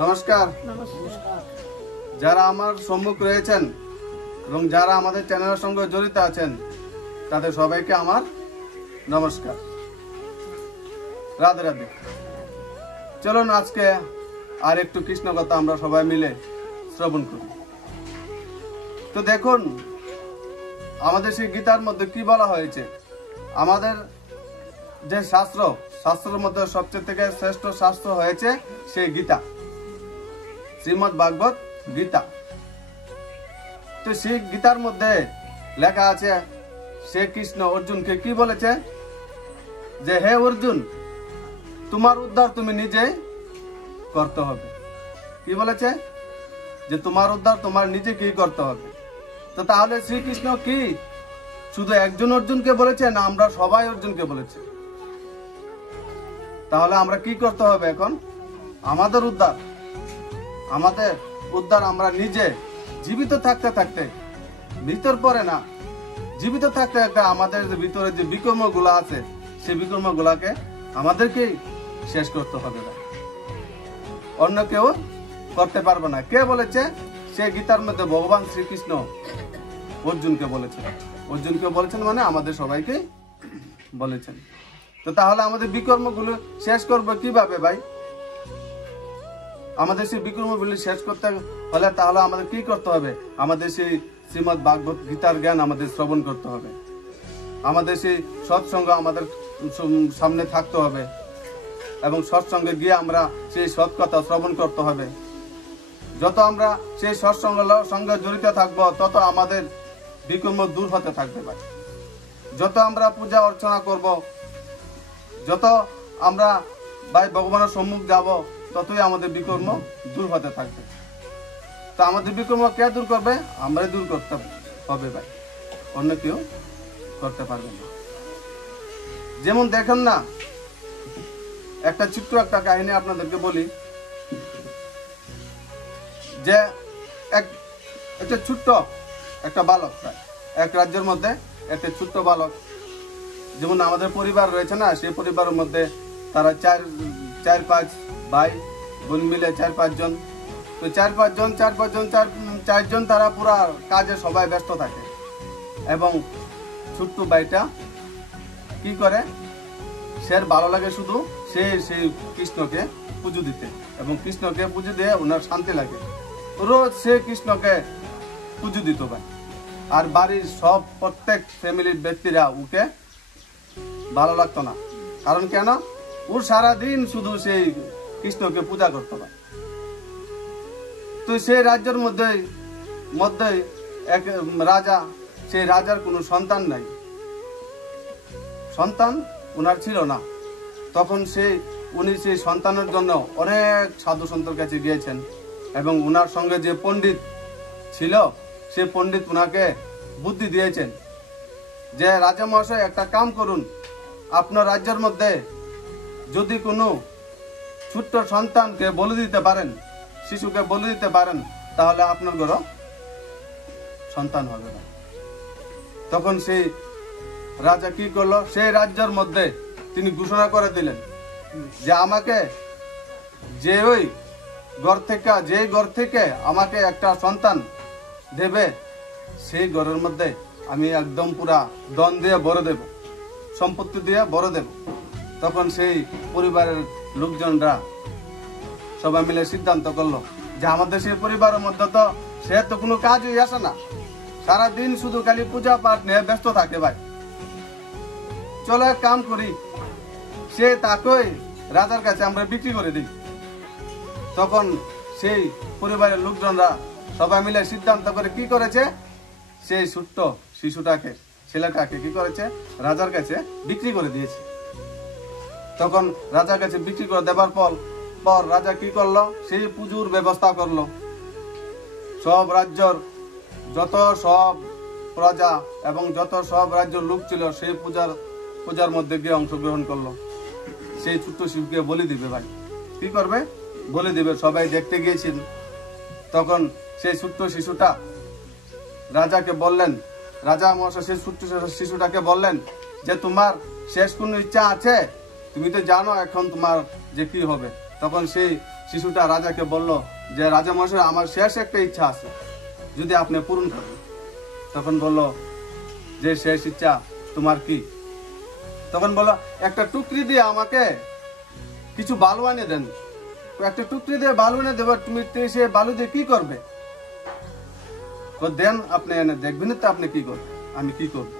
নমস্কার। যারা আমার সম্মুখ রয়েছেন এবং যারা আমাদের চ্যানেলের সঙ্গে জড়িত আছেন তাদের সবাইকে আমার নমস্কার। রাধে রাধে। চলুন আজকে আর একটু কৃষ্ণ কথা আমরা সবাই মিলে শ্রবণ করি। তো দেখুন, আমাদের সেই গীতার মধ্যে কি বলা হয়েছে। আমাদের যে শাস্ত্রের মধ্যে সবচেয়ে থেকে শ্রেষ্ঠ শাস্ত্র হয়েছে সেই গীতা, শ্রীমদ্ ভাগবত গীতা। তো সেই গীতার মধ্যে লেখা আছে, শ্রী কৃষ্ণ অর্জুনকে কি বলেছে যে হে অর্জুন, তোমার উদ্ধার তুমি নিজেই করতে হবে। কি বলেছে যে তোমার উদ্ধার তোমার নিজেকেই করতে হবে। তো তাহলে শ্রীকৃষ্ণ কি শুধু একজন অর্জুনকে বলেছে না আমরা সবাই অর্জুনকে বলেছে? তাহলে আমরা কি করতে হবে এখন? আমাদের উদ্ধার আমরা নিজে জীবিত থাকতে থাকতে, ভিতর পরে না, জীবিত থাকতে থাকতে আমাদের ভিতরে যে বিকর্ম গুলা আছে সেই বিকর্ম গুলাকে আমাদেরকেই শেষ করতে হবে। অন্য কেউ করতে পারবে না। কে বলেছে? সে গীতার মধ্যে ভগবান শ্রীকৃষ্ণ অর্জুনকে বলেছেন মানে আমাদের সবাইকে বলেছেন। তো তাহলে আমাদের বিকর্মগুলো শেষ করবো কিভাবে ভাই? আমাদের সেই বিকর্মগুলি শেষ করতে হলে তাহলে আমাদের কি করতে হবে? আমাদের সেই শ্রীমদ্ ভাগবত গীতার জ্ঞান আমাদের শ্রবণ করতে হবে। আমাদের সেই সৎসঙ্গ আমাদের সামনে থাকতে হবে এবং সৎসঙ্গে গিয়ে আমরা সেই সৎ কথা শ্রবণ করতে হবে। যত আমরা সেই সৎসঙ্গের সঙ্গে জড়িত থাকবো তত আমাদের বিকর্ম দূর হতে থাকবে ভাই। যত আমরা পূজা অর্চনা করব, যত আমরা ভাই ভগবানের সম্মুখ যাব, ততই আমাদের বিকর্ম দূর হতে থাকবে। তো আমাদের বিকর্ম কে দূর করবে? আমরাই দূর করতে হবে ভাই, অন্য কেউ করতে পারবে না। যেমন দেখেন না, একটা ছোট্ট একটা কাহিনী আপনাদেরকে বলি যে একটা ছোট্ট একটা বালক, এক রাজ্যের মধ্যে একটা ছোট্ট বালক, যেমন আমাদের পরিবার রয়েছে না, সেই পরিবারের মধ্যে তারা চার পাঁচ ভাই বোন মিলে 4-5 জন। তো 4 জন তারা পুরা কাজে সবাই ব্যস্ত থাকে এবং ছোট্ট ভাইটা কি করে, সে ভালো লাগে শুধু সেই কৃষ্ণকে পুজো দিতে এবং কৃষ্ণকে পুজো দিয়ে ওনার শান্তি লাগে। রোজ সে কৃষ্ণকে পুজো দিত ভাই। আর বাড়ির প্রত্যেক ফ্যামিলির ব্যক্তিরা ওকে ভালো লাগতো না। কারণ কেন? ও সারাদিন শুধু সেই কৃষ্ণকে পূজা করতে পারে। তো সেই রাজ্যের মধ্যে এক রাজা, সেই রাজার কোনো সন্তান নাই, সন্তান ওনার ছিল না। তখন উনি সেই সন্তানের জন্য অনেক সাধু সন্তের কাছে গিয়েছেন এবং ওনার সঙ্গে যে পণ্ডিত ছিল সে পণ্ডিত ওনাকে বুদ্ধি দিয়েছেন যে রাজা মহাশয়, একটা কাম করুন, আপনার রাজ্যের মধ্যে যদি কোনো ছোট্ট সন্তানকে বলে দিতে পারেন, শিশুকে বলে দিতে পারেন, তাহলে আপনার ঘরে সন্তান হবে না। তখন সেই রাজা কি করলো, সেই রাজ্যের মধ্যে তিনি ঘোষণা করে দিলেন যে আমাকে যে ঘর থেকে আমাকে একটা সন্তান দেবে, সেই ঘরের মধ্যে আমি একদম পুরা ধন দিয়ে ভরে দেব, সম্পত্তি দিয়ে ভরে দেব। তখন সেই পরিবারের লোকজনরা সবাই মিলে সিদ্ধান্ত করলো যে আমাদের সেই পরিবারের মধ্যে তো সে তো কোনো কাজই আসে না, সারাদিন শুধু খালি পূজা পাঠ নিয়ে ব্যস্ত থাকে ভাই। চলো এক কাম করি, সে তাকেই রাজার কাছে আমরা বিক্রি করে দিই। তখন সেই পরিবারের লোকজনরা সবাই মিলে সিদ্ধান্ত করে কি করেছে, সেই ছোট্ট ছেলেটাকে কি করেছে, রাজার কাছে বিক্রি করে দিয়েছে। তখন রাজার কাছে বিক্রি করে দেবার পর রাজা কি করলো, সেই পুজোর ব্যবস্থা করলো। সব রাজ্যর যত সব প্রজা এবং যত সব রাজ্যের লোক ছিল সেই পূজার মধ্যে গিয়ে অংশগ্রহণ করলো। সেই ছোট্ট শিশুকে বলি দিবে ভাই। কি করবে? বলি দিবে। সবাই দেখতে গিয়েছিল। তখন সেই ছোট্ট শিশুটা রাজাকে বললেন, রাজা মহাশয় সেই ছোট্ট শিশুটাকে বললেন যে তোমার শেষ কোনো ইচ্ছা আছে? তুমি তো জানো এখন তোমার যে কি হবে। তখন সেই শিশুটা রাজাকে বলল যে রাজা মশাই, আমার শেষ একটা ইচ্ছা আছে, যদি আপনি পূরণ করেন। তখন বলল যে শেষ ইচ্ছা তোমার কি? তখন বলল, একটা টুকরি দিয়ে আমাকে কিছু বালু এনে দেন। একটা টুকরি দিয়ে বালু এনে দেবো, তুমি সে বালু দিয়ে কি করবে? দেন আপনি এনে দেখবেন তো আপনি কি করবেন, আমি কি করব।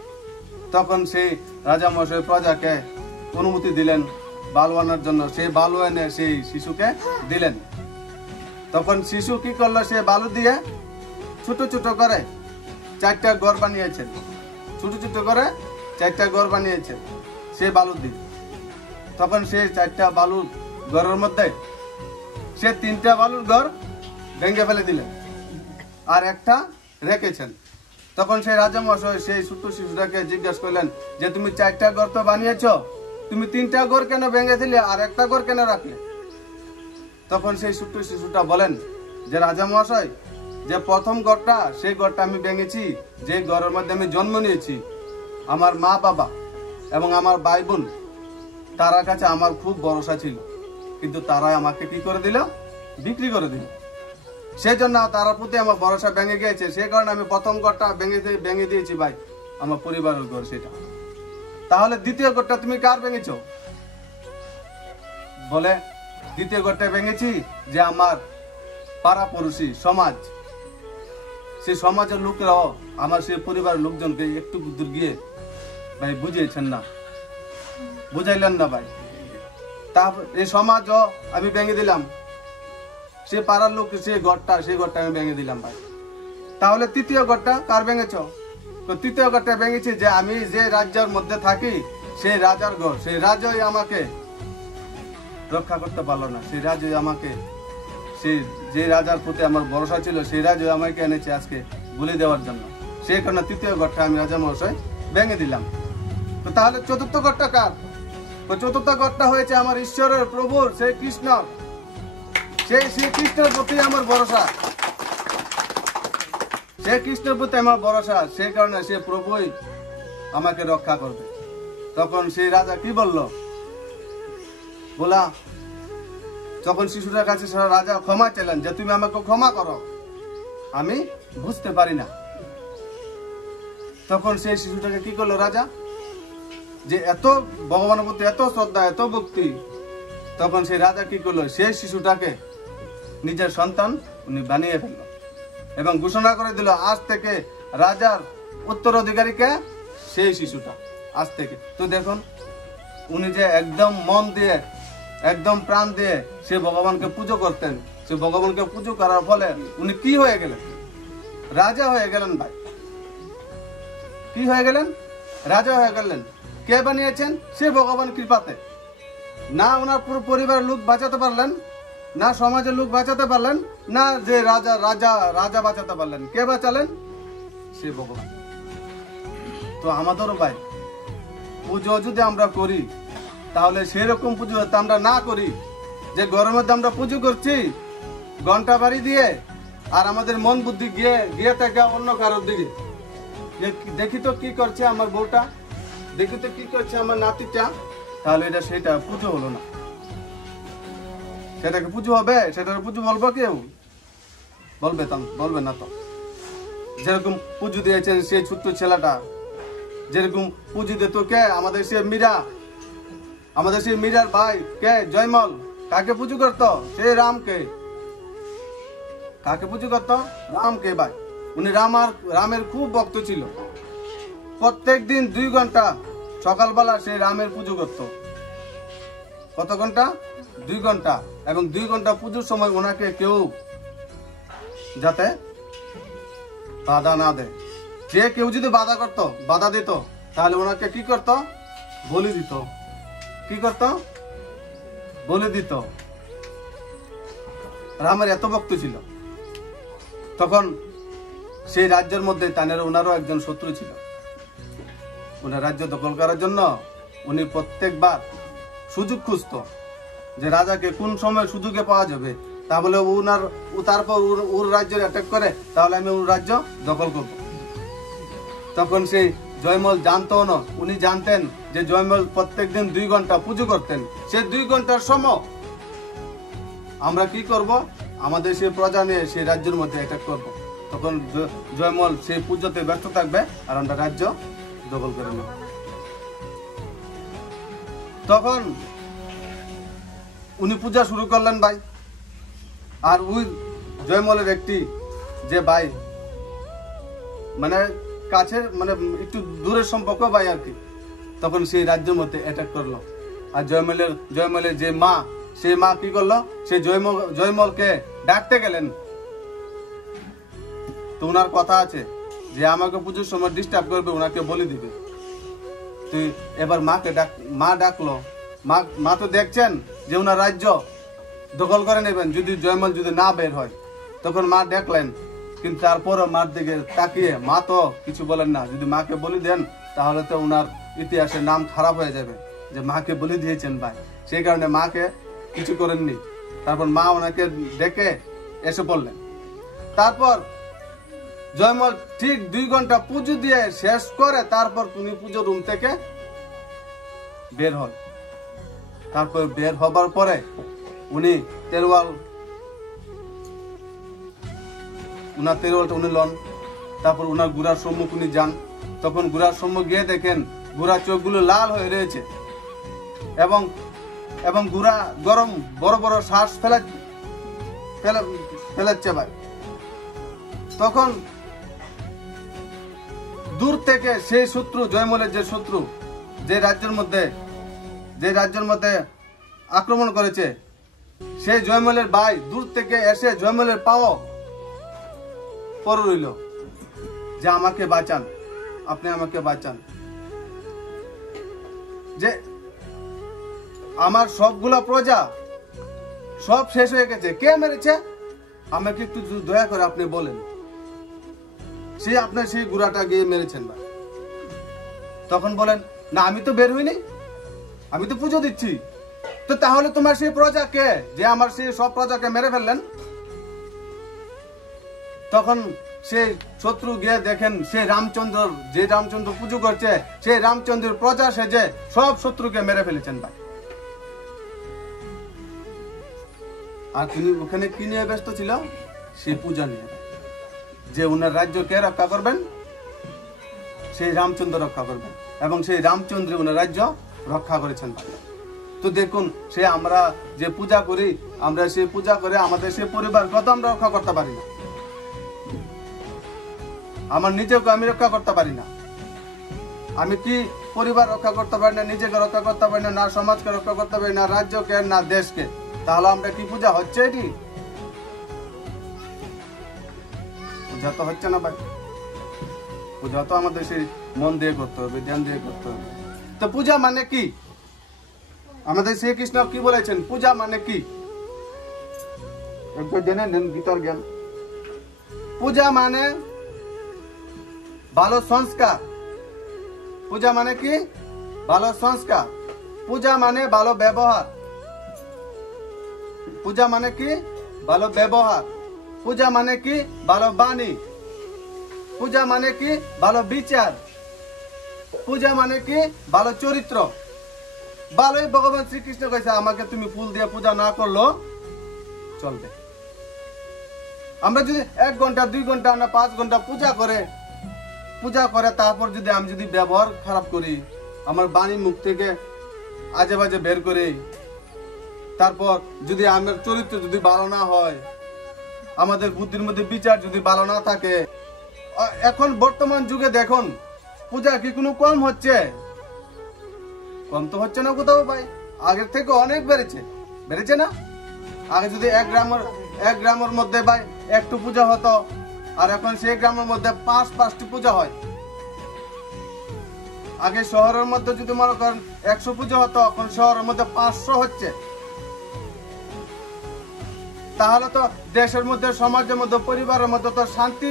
তখন সেই রাজা মশাই প্রজাকে অনুমতি দিলেন বালু আনার জন্য। সেই বালু এনে সেই শিশুকে দিলেন। তখন শিশু কি করলো, সে বালু দিয়ে ছোট ছোট করে 4টা ঘর বানিয়েছেন। ছোট ছোট করে 4টা ঘর বানিয়েছে সে বালু দিয়ে। তখন সেই 4টা বালুর ঘরের মধ্যে সে 3টা বালুর ঘর ভেঙে ফেলে দিলেন, আর একটা রেখেছেন। তখন সেই রাজা মশাই সেই ছোট্ট শিশুটাকে জিজ্ঞাসা করলেন যে তুমি 4টা ঘর তো বানিয়েছ, তুমি 3টা ঘর কেন ভেঙে দিলে আর একটা ঘর কেন রাখলে? তখন সেই ছোট্ট শিশুটা বলেন যে রাজা মশাই, যে প্রথম ঘরটা, সেই ঘরটা আমি ভেঙেছি যে ঘরের মধ্যে আমি জন্ম নিয়েছি। আমার মা বাবা এবং আমার ভাই বোন, তার কাছে আমার খুব ভরসা ছিল, কিন্তু তারা আমাকে কি করে দিল, বিক্রি করে দিল। সেই জন্য তার প্রতি আমার ভরসা ভেঙে গিয়েছে। সেই কারণে আমি প্রথম ঘরটা ভেঙে দিয়েছি ভাই, আমার পরিবারের ঘর সেটা। তাহলে দ্বিতীয় ঘরটা তুমি কার ভেঙেছ? বলে দ্বিতীয় ঘরটা ভেঙেছি যে আমার পাড়া পড়োশি সমাজ, সেই সমাজের লোকরাও আমার সেই পরিবারের লোকজনকে একটু দূর গিয়ে ভাই বুঝিয়েছেন না, বুঝাইলেন না ভাই। তারপর এই সমাজও আমি ভেঙে দিলাম, সে পাড়ার লোক সেই ঘরটা আমি ভেঙে দিলাম ভাই। তাহলে তৃতীয় ঘরটা কার ভেঙেছ? তো তৃতীয় ঘরটা ভেঙেছি যে আমি যে রাজ্যের মধ্যে থাকি, সেই রাজার ঘর, সেই রাজ্যই আমাকে রক্ষা করতে পারলো না। সেই রাজ্যই আমাকে, সেই যে রাজার প্রতি আমার ভরসা ছিল, সেই রাজ্যই আমাকে এনেছে আজকে বলি দেওয়ার জন্য। সেই কারণে তৃতীয় ঘরটা আমি রাজা মহাশয় ভেঙে দিলাম। তো তাহলে চতুর্থ ঘরটা কার? তো চতুর্থ ঘরটা হয়েছে আমার ঈশ্বরের, প্রভুর, সেই কৃষ্ণ। সেই কৃষ্ণের প্রতি আমার ভরসা, সেই কৃষ্ণের প্রতি আমার ভরসা। সেই কারণে সে প্রভুই আমাকে রক্ষা করবে। তখন সেই রাজা কি বললো, বলা যখন শিশুটার কাছে রাজা ক্ষমা চাইলেন যে তুমি আমাকে ক্ষমা করো, আমি বুঝতে পারি না। তখন সেই শিশুটাকে কি করলো রাজা, যে এত ভগবানের প্রতি এত শ্রদ্ধা, এত ভক্তি, তখন সেই রাজা কি করলো, সেই শিশুটাকে নিজের সন্তান উনি বানিয়ে ফেললো এবং ঘোষণা করে দিল আজ থেকে রাজার উত্তরাধিকারীকে সেই শিশুটা, আজ থেকে। তো দেখুন উনি যে একদম মন দিয়ে, একদম প্রাণ দিয়ে সে ভগবানকে পুজো করতেন, সে ভগবানকে পুজো করার ফলে উনি কি হয়ে গেলেন, রাজা হয়ে গেলেন ভাই। কি হয়ে গেলেন, রাজা হয়ে গেলেন। কে বানিয়েছেন? সে ভগবান কৃপাতে। না ওনার পুরো পরিবারের লোক বাঁচাতে পারলেন, না সমাজের লোক বাঁচাতে পারলেন, না যে রাজা বাঁচাতে পারলেন। কে বাঁচালেন? সে ভগবান। তো আমাদেরও ভাই পুজো যদি আমরা করি, তাহলে সেরকম পুজো আমরা না করি যে ঘরের মধ্যে আমরা পুজো করছি ঘন্টা বাড়ি দিয়ে, আর আমাদের মন বুদ্ধি গিয়ে থাকে অন্য কারোর দিকে। দেখি তো কি করছে আমার বউটা, দেখি তো কি করছে আমার নাতিটা, তাহলে সেটা পুজো হলো না। সেটাকে পুজো হবে? সেটাকে পুজো বলবো কেউ? বলবে না তো। যেরকম পুজো দিয়েছেন সেই ছোট্ট ছেলেটা, যেরকম পুজো দিত কে, আমাদের সে মীরা, আমাদের সেই মীরার ভাই কে, জয়মল। কাকে পুজো করতো? সে রামকে। কাকে পুজো করতো? রামকে ভাই। উনি রামের খুব ভক্ত ছিল। প্রত্যেক দিন 2 ঘন্টা সকালবেলা সে রামের পুজো করতো। কত ঘন্টা? 2 ঘন্টা। এবং 2 ঘন্টা পুজোর সময় ওনাকে কেউ যাতে বাধা না দেয়। যে কেউ যদি বাধা দিত, তাহলে ওনাকে কি করতো? বলি দিত। কি করতো? বলি দিত। রামের এত ভক্ত ছিল। তখন সেই রাজ্যের মধ্যে ওনারও একজন শত্রু ছিল। ওনার রাজ্য দখল করার জন্য উনি প্রত্যেকবার সুযোগ খুঁজত যে রাজাকে কোন সময় সুযোগে পাওয়া যাবে, তাহলে তারপর ওর রাজ্যের অ্যাটাক করে, তাহলে আমি ওর রাজ্য দখল করব। তখন সেই জয়মল জানতো না, উনি জানতেন যে জয়মল প্রত্যেকদিন 2 ঘন্টা পুজো করতেন। সে 2 ঘন্টার সময় আমরা কি করব, আমাদের সেই প্রজা নিয়ে সেই রাজ্যের মধ্যে অ্যাটাক করব। তখন জয়মল সেই পুজোতে ব্যস্ত থাকবে আর আমরা রাজ্য দখল করে নেব। তখন উনি পূজা শুরু করলেন ভাই। আর ওই জয়মলের একটি যে ভাই মানে কাছের মানে একটু দূরের সম্পর্ক ভাই আর কি, তখন সেই রাজ্যের মধ্যে অ্যাটাক করলো। আর জয়মলের যে মা, সেই মা কি করলো, সে জয়মলকে ডাকতে গেলেন। তো ওনার কথা আছে যে আমাকে পুজোর সময় ডিস্টার্ব করবে, ওনাকে বলে দিবে। তুই এবার মা ডাকলো। মা তো দেখছেন যে ওনার রাজ্য দখল করে নেবেন যদি জয়মল যদি না বের হয়। তখন মা ডাকলেন, কিন্তু তারপরও মার দিকে তাকিয়ে মা তো কিছু বলেন না। যদি মাকে বলে দেন তাহলে তো ওনার ইতিহাসের নাম খারাপ হয়ে যাবে যে মাকে বলে দিয়েছেন ভাই। সেই কারণে মাকে কিছু করেননি। তারপর মা ওনাকে ডেকে এসে পড়লেন। তারপর জয়মল ঠিক 2 ঘন্টা পুজো দিয়ে শেষ করে তারপর উনি পুজো রুম থেকে বের হন। তারপর বের হবার পরে উনি তেরোয়ালটা উনি লন। তারপর উনার গুড়ার সম্মুখ উনি যান। তখন গুড়ার সম্মুখ গিয়ে দেখেন গুড়ার চোখগুলো লাল হয়ে রয়েছে এবং গুড়া গরম বড় বড় শ্বাস ফেলাচ্ছে ভাই। তখন দূর থেকে সেই শত্রু, জয়মলের যে শত্রু, যে রাজ্যের মধ্যে আক্রমণ করেছে, সেই জয়মলের ভাই দূর থেকে এসে জয়মলের পাও পড়ে রইল যে আমাকে বাঁচান, আপনি আমাকে বাঁচান। যে আমার সবগুলা প্রজা সব শেষ হয়ে গেছে, কে মেরেছে আমাকে একটু দয়া করে আপনি বলেন। সে আপনার সেই গুড়াটা গিয়ে মেরেছেন ভাই। তখন বলেন, না আমি তো বের হইনি, আমি তো পুজো দিচ্ছি। তো তাহলে তোমার সেই প্রজা কে, যে আমার সেই সব প্রজাকে মেরে ফেললেন? তখন সেই শত্রু গিয়ে দেখেন সেই রামচন্দ্র পুজো করছে, সেই রামচন্দ্রের প্রজা সেজে সব শত্রুকে মেরে ফেলেছেন ভাই। আর তিনি ওখানে কি নিয়ে ব্যস্ত ছিল? সেই পূজা নিয়ে, যে ওনার রাজ্য কে রক্ষা করবেন? সেই রামচন্দ্র রক্ষা করবেন, এবং সেই রামচন্দ্র ওনার রাজ্য রক্ষা করেছেন ভাই। তো দেখুন, সে আমরা যে পূজা করি, আমরা সেই পূজা করে আমাদের সেই পরিবার কত আমরা রক্ষা করতে পারি না। আমার নিজেকে আমি রক্ষা করতে পারি না। আমি কি পরিবার রক্ষা করতে পারি না, নিজেকে রক্ষা করতে পারি না, না সমাজকে রক্ষা করতে পারি না, রাজ্যকে না দেশকে। তাহলে আমরা কি পূজা হচ্ছে? এটি পূজা তো হচ্ছে না ভাই। পূজা তো আমাদের সেই মন দিয়ে করতে হবে, ধ্যান দিয়ে করতে হবে। তো পূজা মানে কি? আমাদের শ্রীকৃষ্ণ কি বলেছেন পূজা মানে কি? একটু জেনে নেন গীতার জ্ঞান। পূজা মানে ভালো সংস্কার। পূজা মানে কি? ভালো সংস্কার। পূজা মানে ভালো ব্যবহার। পূজা মানে কি? ভালো ব্যবহার। পূজা মানে কি? ভালো বাণী। পূজা মানে কি? ভালো বিচার। পূজা মানে কি? ভালো চরিত্র। ভালোই ভগবান শ্রীকৃষ্ণ কইছে, আমাকে তুমি ফুল দিয়ে পূজা না করলো চলবে। আমরা যদি 1 ঘন্টা 2 ঘন্টা না 5 ঘন্টা পূজা করে তারপর আমি যদি ব্যবহার খারাপ করি, আমার বাণী মুখ থেকে আজে বাজে বের করি, তারপর যদি আমার চরিত্র যদি ভালো না হয়, আমাদের বুদ্ধির মধ্যে বিচার যদি ভালো না থাকে, এখন বর্তমান যুগে দেখুন পূজা কি কোনো কম হচ্ছে? কম তো হচ্ছে না কোথাও ভাই। আগের থেকে অনেক বেড়েছে না? আগে যদি এক গ্রামের মধ্যে ভাই একটু পূজা হতো, আর এখন সেই গ্রামের মধ্যে 5টি পূজা হয়। আগে শহরের মধ্যে যদি মনে করেন 100 পূজা হতো, এখন শহরের মধ্যে 500 হচ্ছে। তাহলে তো দেশের মধ্যে, সমাজের মধ্যে, পরিবারের মধ্যে তো শান্তি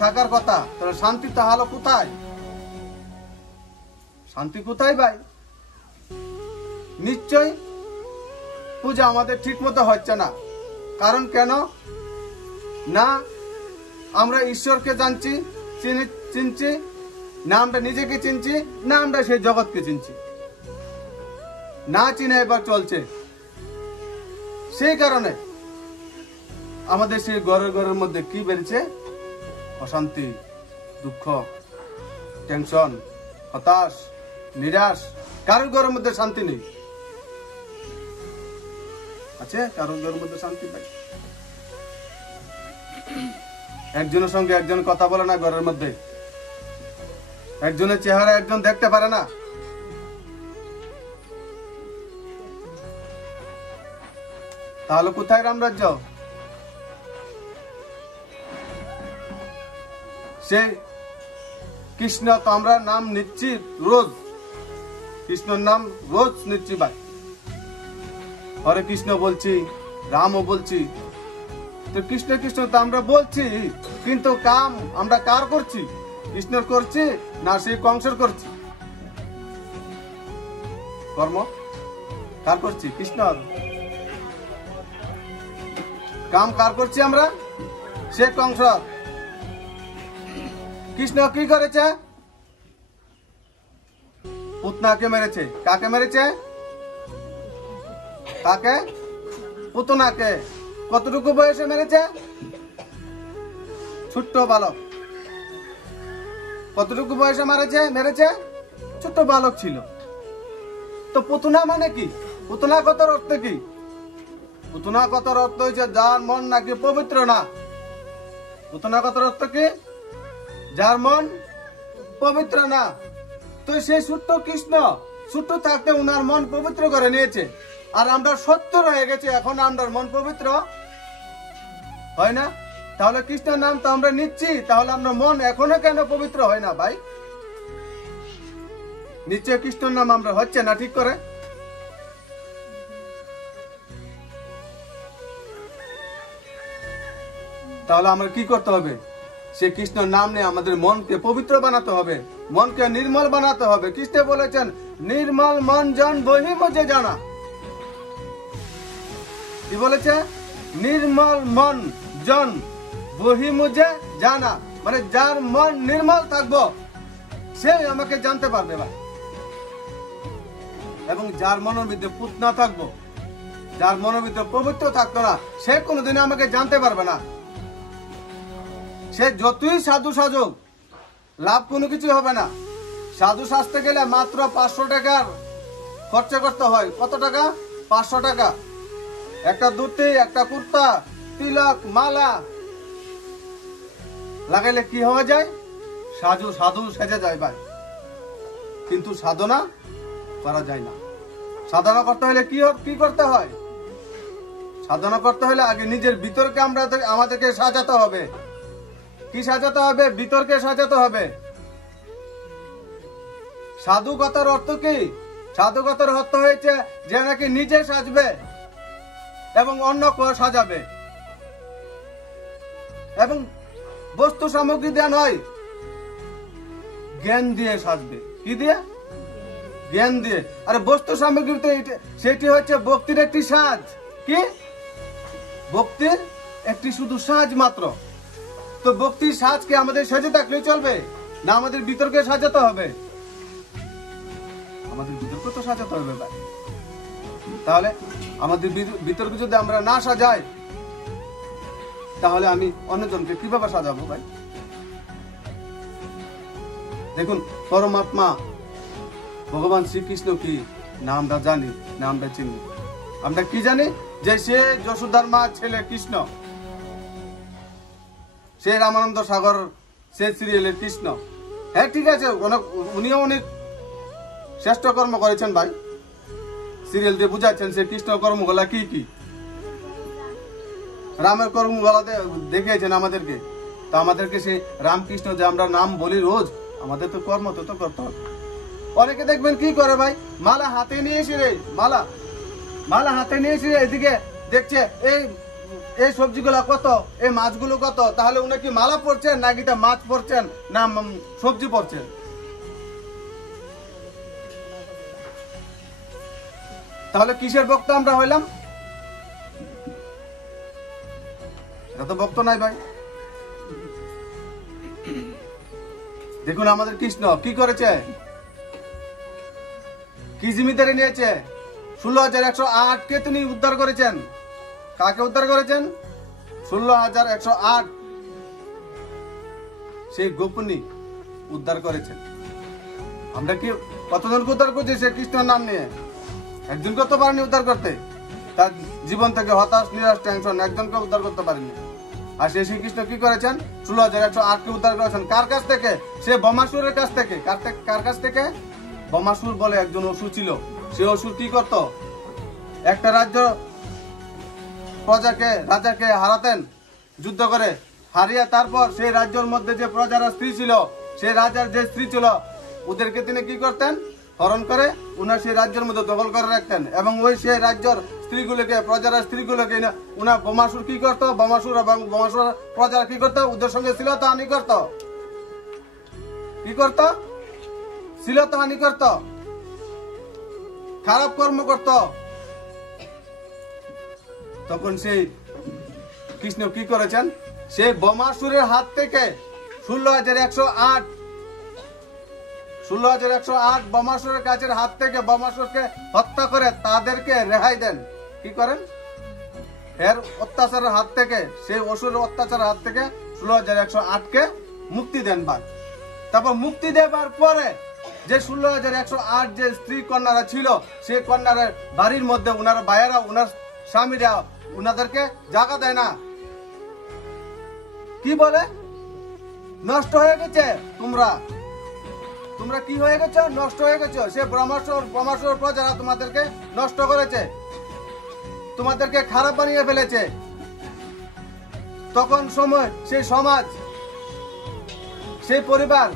থাকার কথা। তাহলে শান্তি তাহলে কোথায়? শান্তি কোথায় ভাই? নিশ্চয় পূজা আমাদের ঠিক মতো হচ্ছে না। কারণ কেন না? আমরা ঈশ্বরকে চিনছি না, আমরা নিজেকে চিনছি না, আমরা সেই জগৎকে চিনছি না, চিনে এবার চলছে। সেই কারণে আমাদের সেই ঘরের মধ্যে কি বেড়েছে? অশান্তি, দুঃখ, টেনশন, হতাশ, নিরাশ। কারোর ঘরের মধ্যে শান্তি নেই আছে? কারোর ঘরের মধ্যে শান্তি পাই? একজনের সঙ্গে একজন কথা বলে না ঘরের মধ্যে, একজনের চেহারা একজন দেখতে পারে না। তাহলে কোথায় রামরাজ্য? সে কৃষ্ণ তো আমরা নাম নিচ্ছি রোজ, কৃষ্ণর নাম রোজ নিচ্ছি ভাই, হরে কৃষ্ণ বলছি, রামও বলছি। তো কৃষ্ণ কৃষ্ণ তো আমরা বলছি, কিন্তু কাম আমরা কার করছি? কৃষ্ণর করছি না সেই কংসের করছি? কর্ম কার করছি? কৃষ্ণর। কাম কার করছি আমরা? সে কংস। কৃষ্ণ কি করেছে? পুতনাকে মেরেছে। কাকে মেরেছে? কাকে? পুতনাকে। কতটুকু বয়সে মেরেছে? ছোট্ট বালক। কতটুকু বয়সে মেরেছে? ছোট্ট বালক ছিল। তো পুতনা মানে কি? পুতনা কথার অর্থ কি? পুতনা কথার অর্থ হচ্ছে যার মন নাকি পবিত্র না। পুতনা কথার অর্থ কি? যার মন পবিত্র না। তো সেই ছোট্ট কৃষ্ণ ছোট্ট থাকতে উনার মন পবিত্র করে নিয়েছে, আর আমরা 70 হয়ে গেছে, এখন আমরা মন পবিত্র হয় না। তাহলে কৃষ্ণের নাম তো আমরা নিচ্ছি, তাহলে আমরা মন এখনো কেন পবিত্র হয় না ভাই? নিশ্চয় কৃষ্ণের নাম আমরা হচ্ছে না ঠিক করে। তাহলে আমরা কি করতে হবে? সে কৃষ্ণের নাম নিয়ে আমাদের মনকে পবিত্র বানাতে হবে, মনকে নির্মল বানাতে হবে। কৃষ্ণ বলেছেন নির্মল মন জন বহি মুঝে জানা। কি বলেছে? নির্মল মন জন বহি মুঝে জানা, মানে যার মন নির্মল থাকবো সে আমাকে জানতে পারবে ভাই। এবং যার মনের মধ্যে পুত না থাকবো, যার মনের মধ্যে পবিত্র থাকতো না, সে কোনোদিন আমাকে জানতে পারবে না। সে যতই সাধু সাজুক, লাভ কোনো কিছু হবে না। সাধু সাজতে গেলে মাত্র 500 টাকার খরচা করতে হয়। কত টাকা? 500 টাকা। একটা ধুতি, একটা কুর্তা, তিলক, মালা লাগাইলে কি হওয়া যায়? সাধু সেজে যায় ভাই। কিন্তু সাধনা করা যায় না। সাধনা করতে হলে কি করতে হয়? সাধনা করতে হলে আগে নিজের ভিতরকে আমাদেরকে সাজাতে হবে। কি সাজাতে হবে? ভিতরকে সাজাতে হবে। সাধুকতার অর্থ কি? সাধুকতার অর্থ হয়েছে যে নাকি নিজে সাজবে এবং অন্যকে সাজাবে, এবং বস্তু সামগ্রী দিয়ে নয়, জ্ঞান দিয়ে সাজবে। কি দিয়ে? জ্ঞান দিয়ে। আরে বস্তু সামগ্রীতে সেটি হচ্ছে ভক্তির একটি সাজ। কি? ভক্তির একটি শুধু সাজ মাত্র। তো ভক্তির সাজকে আমাদের সাজে থাকলেই চলবে না? আমাদের ভিতরকে সাজাতে হবে। আমাদের ভিতরকে তো সাজাতে হবে ভাই। তাহলে আমাদের ভিতরকে যদি আমরা না সাজাই, তাহলে আমি অন্যজনকে কিভাবে সাজাবো ভাই? দেখুন, পরমাত্মা ভগবান শ্রীকৃষ্ণ কি না আমরা জানি, না আমরা চিনি? আমরা কি জানি? যে সে যশোদার মা ছেলে কৃষ্ণ, সে রামানন্দ সাগর, সে সিরিয়ালের কৃষ্ণ। হ্যাঁ ঠিক আছে, উনিও অনেক শ্রেষ্ঠ কর্ম করেছেন ভাই। সিরিয়াল দিয়ে বুঝাচ্ছেন সে কৃষ্ণ কর্মগুলা কি কি, রামের কর্মগুলা দেখিয়েছেন আমাদেরকে। তো আমাদেরকে সেই রামকৃষ্ণ যে আমরা নাম বলি রোজ, আমাদের তো কর্ম তো করতে হবে। অনেকে দেখবেন কি করে ভাই, মালা হাতে নিয়ে এসে মালা হাতে নিয়ে এসে এদিকে দেখছে এই সবজিগুলা কত, এই মাছগুলো কত। তাহলে উনি কি মালা পড়ছেন নাকি মাছ পড়ছেন না সবজি পড়ছেন? তাহলে কিসের ভক্ত আমরা হইলাম? এটা তো ভক্ত নাই ভাই। দেখুন আমাদের কৃষ্ণ কি করেছে, কি জিম্মেদারি নিয়েছে। 16,108 কে তিনি উদ্ধার করেছেন। কাকে উদ্ধার করেছেন? 16,108 সেই গোপনী উদ্ধার করেছেন। আমরা কি কতজনকে উদ্ধার করছি সে কৃষ্ণের নাম নিয়ে? একজনকে তো পারেনি উদ্ধার করতে, তার জীবন থেকে হতাশ, নিরাশ, টেনশন, একজনকে উদ্ধার করতে পারেনি। আর সেই শ্রীকৃষ্ণ কি করেছেন? 16,108 কে উদ্ধার করেছেন। কার কাছ থেকে? সে বমাসুরের কাছ থেকে। কার কাছ থেকে? বমাসুর বলে একজন অসুর ছিল। সে অসুর কি করত? একটা রাজ্য প্রজাকে, রাজাকে হারাতেন যুদ্ধ করে, হারিয়ে তারপর সেই রাজ্যের মধ্যে যে প্রজারা স্ত্রী ছিল, সেই রাজার যে স্ত্রী ছিল, ওদেরকে তিনি কি করতেন? হরণ করে উনার সেই রাজ্যের মধ্যে দখল করে রাখতেন। এবং ওই সেই রাজ্যের স্ত্রীগুলোকে, প্রজারা স্ত্রীগুলোকে উনার বমাসুর কি করতো? বমাসুর এবং বমাসুর প্রজারা কি করতো? ওদের সঙ্গে শ্লীলতাহানি করতো। কি করতো? শ্লীলতাহানি করতো, খারাপ কর্ম করত। তখন সেই কৃষ্ণ কি করেছেন? সেই বমাসুরের হাত থেকে 16,108 বমাসুরের কাছের হাত থেকে বমাসুরকে হত্যা করে তাদেরকে রেহাই দেন। কি করেন? এর অত্যাচারের হাত থেকে, সেই অসুরের অত্যাচারের হাত থেকে 16,108 কে মুক্তি দেন ভাই। তারপর মুক্তি দেবার পরে যে 16,108 যে স্ত্রী কন্যারা ছিল, সেই কন্যার বাড়ির মধ্যে উনার ভাইয়েরা, উনার স্বামীরা উনাদেরকে জায়গা দেয় না। কি বলে? নষ্ট হয়ে গেছে, তোমরা কি হয়ে গেছো? নষ্ট হয়ে গেছো। সে ব্রহ্মাসুর প্রজারা তোমাদেরকে নষ্ট করেছে, তোমাদেরকে খারাপ বানিয়ে ফেলেছে। তখন সময় সেই সমাজ, সেই পরিবার,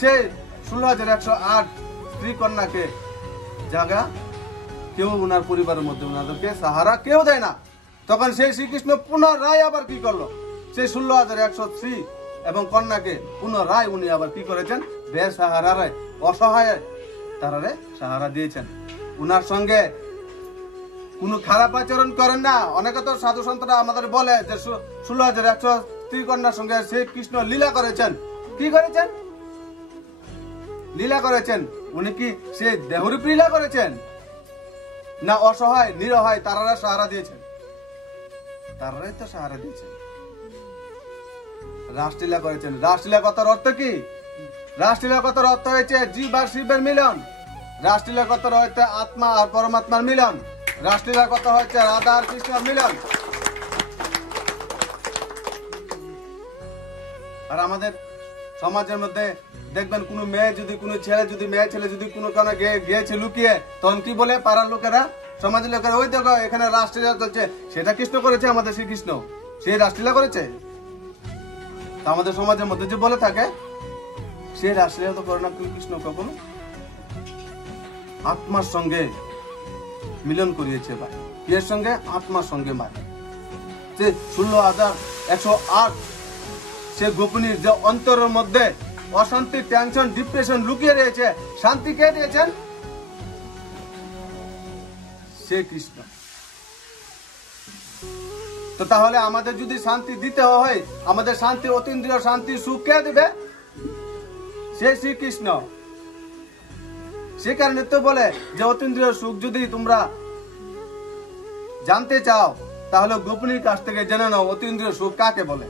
সেই 16,108 স্ত্রী কন্যাকে জায়গা কেউ উনার পরিবারের মধ্যে উনাদেরকে সাহারা কেউ দেয় না। তখন সেই শ্রীকৃষ্ণ পুনরায় আবার কি করলো? সেই 16,103 এবং কন্যাকে পুনরায় উনি আবার কি করেছেন? বেসাহারা, অসহায় তারারে সাহারা দিয়েছেন। উনার সঙ্গে কোনো খারাপ আচরণ করেন না। অনেকে তো সাধু সন্তরা আমাদের বলে যে 16,100 স্ত্রী কন্যার সঙ্গে সেই কৃষ্ণ লীলা করেছেন। কি করেছেন? লীলা করেছেন। উনি কি সে দেহরূপ লীলা করেছেন, না অসহায় নিরহায় তারারা সাহারা দিয়েছেন? তারারাই তো সাহারা দিয়েছেন। রাসলীলা করেছেন। রাসলীলা কথার অর্থ কি? রাসলীলা কথার অর্থ হয়েছে জীব আর শিবের মিলন। রাসলীলা কথার হচ্ছে আত্মা আর পরমাত্মার মিলন। রাসলীলা কথা হচ্ছে রাধা আর কৃষ্ণের মিলন। আর আমাদের সমাজের মধ্যে দেখবেন কোন মেয়ে যদি, কোন ছেলে যদি, মেয়ে ছেলে যদি কোনো কারণে গিয়েছে লুকিয়ে, তখন কি বলে পাড়ার লোকেরা, সমাজের লোকেরা? ওই দেখো এখানে রাসলীলা চলছে। সেটা কৃষ্ণ করেছে, আমাদের শ্রীকৃষ্ণ সেই রাসলীলা করেছে। আমাদের সমাজের মধ্যে যে বলে থাকে, সে রাসলীলা তো করে না কৃষ্ণ কখনো। আত্মার সঙ্গে মিলন করিয়েছে ভাই। এর সঙ্গে আত্মার সঙ্গে ভাই। যে 16,108 সে গোপনীর যে অন্তরের মধ্যে অশান্তি, টেনশন, ডিপ্রেশন লুকিয়ে রয়েছে, শান্তি কে দিয়েছেন? সে কৃষ্ণ। তো তাহলে আমাদের যদি শান্তি দিতে হয়, আমাদের শান্তি, অতীন্দ্রিয় শান্তি, সুখ কে দিবে? সে শ্রীকৃষ্ণ। সে কারণে তো বলে যে অতীন্দ্রিয় সুখ যদি তোমরা জানতে চাও, তাহলে গোপনীর কাছ থেকে জেনে নাও অতীন্দ্রিয় সুখ কাকে বলে।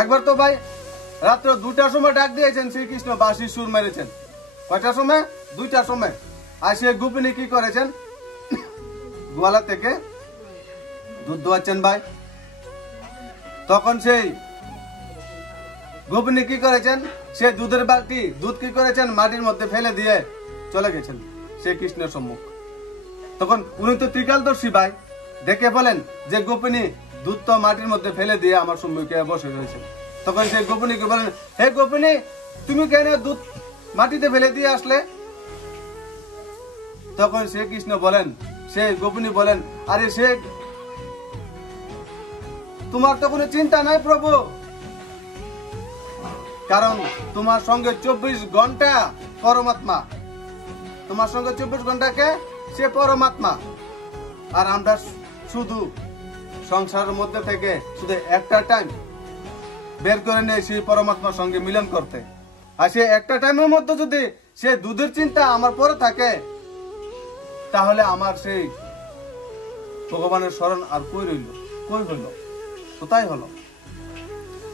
একবার তো ভাই রাত্র 2টার সময় ডাক দিয়েছেন শ্রীকৃষ্ণ, বাঁশি সুর মেরেছেন। কয়টার সময়? 2টার সময়। আর সে গোপিনী কি করেছেন? গোয়ালা থেকে দুধ দোয়াচ্ছেন ভাই। তখন সেই গোপিনী কি করেছেন? সে দুধের বালতি, দুধ কি করেছেন? মাটির মধ্যে ফেলে দিয়ে চলে গেছেন সে কৃষ্ণের সম্মুখ। তখন উনি তো ত্রিকালদর্শী ভাই, দেখে বলেন যে গোপিনী দুধ তো মাটির মধ্যে ফেলে দিয়ে আমার সম্মুখে বসে রয়েছেন। তখন সেই গোপিনীকে বলেন, হে গোপিনী, তুমি কেন দুধ মাটিতে ফেলে দিয়ে আসলে? তখন সে কৃষ্ণ বলেন, সে গোপিনী বলেন, আরে সে তোমার তো কোনো চিন্তা নাই প্রভু, কারণ তোমার সঙ্গে 24 ঘন্টা পরমাত্মা, তোমার সঙ্গে 24 ঘন্টাকে সে পরমাত্মা। আর আমরা শুধু সংসারের মধ্যে থেকে শুধু একটা টাইম বের করে নেই সেই পরমাত্মার সঙ্গে মিলন করতে। আর সে একটা টাইমের মধ্যে যদি সে দুধের চিন্তা আমার পরে থাকে, তাহলে আমার সেই ভগবানের স্মরণ আর কই রইল, কই হইল, কোথায় হলো?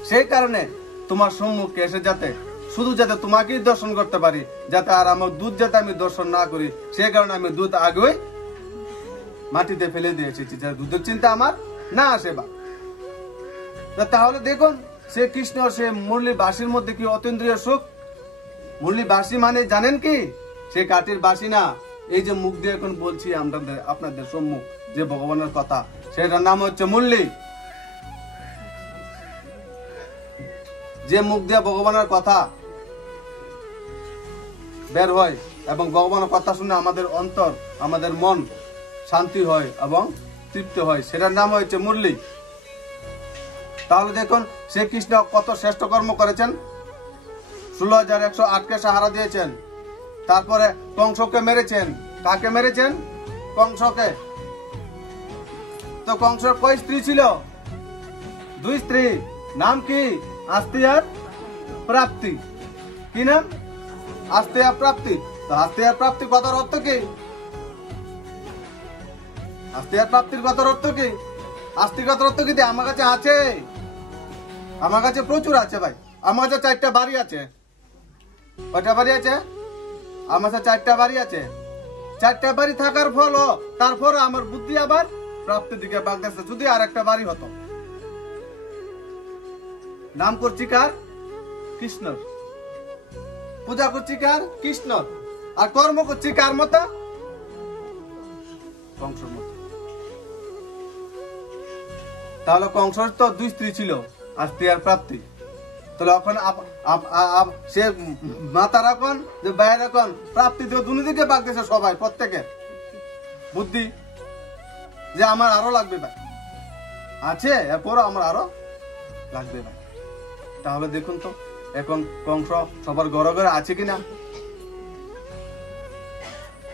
সেই কারণে তোমার সম্মুখে এসে যাতে শুধু যাতে তোমাকেই দর্শন করতে পারি, যাতে আর আমার দুধ যাতে আমি দর্শন না করি, সেই কারণে আমি দুধ আগেই মাটিতে ফেলে দিয়ে এসেছি, যাতে দুধের চিন্তা আমার না আসে। বা তাহলে দেখুন সে কৃষ্ণ সে মুরলী বাঁশির মধ্যে কি অতীন্দ্রিয় সুখ। মুরলী বাঁশি মানে জানেন কি? সে কাঠের বাঁশি না, এই যে মুখ দিয়ে এখন বলছি আপনাদের সম্মুখ যে ভগবানের কথা, সেটার নাম হচ্ছে মুরলী। যে মুখ দিয়ে ভগবানের কথা বের হয় এবং ভগবানের কথা শুনে আমাদের অন্তর, আমাদের মন শান্তি হয় এবং তৃপ্তি হয়, সেটার নাম হচ্ছে মুরলী। তাহলে দেখুন শ্রীকৃষ্ণ কত শ্রেষ্ঠ কর্ম করেছেন। 16,108কে সাহারা দিয়েছেন, তারপরে কংসকে মেরেছেন। কাকে মেরেছেন? কংসকে। তো কংসের কয় স্ত্রী ছিল? 2 স্ত্রী। নাম কি? আস্তি আর প্রাপ্তি। কি নাম? আস্তি আর প্রাপ্তি। তো আস্তি আর প্রাপ্তি কথার অর্থ কি? আস্তি আর প্রাপ্তির কথার অর্থ কি? আস্তি কথার অর্থ কি? আমার কাছে আছে, আমার কাছে প্রচুর আছে ভাই। আমার কাছে 4টা বাড়ি আছে। কয়টা বাড়ি আছে? আমার কাছে 4টা বাড়ি আছে। 4টা বাড়ি থাকার ফল তারপর আমার বুদ্ধি আবার প্রাপ্তির দিকে বাগদাচ্ছে। যদি আর একটা বাড়ি হতো। নাম করছি কার? কৃষ্ণর। পূজা করছি কার? কৃষ্ণর। আর কর্ম করছি কার মতো? কংসর মতো। তাহলে কংসর তো 2 স্ত্রী ছিল, আস্তি আর প্রাপ্তি। তাহলে এখন সে মাতার এখন যে বাইরে এখন প্রাপ্তি দুদিকে বাগতেছে সবাই, প্রত্যেকের বুদ্ধি যে আমার আরো লাগবে ভাই, আছে এরপরও আমার আরো লাগবে ভাই। তাহলে দেখুন তো এখন কংস সবার ঘরে ঘরে আছে কিনা?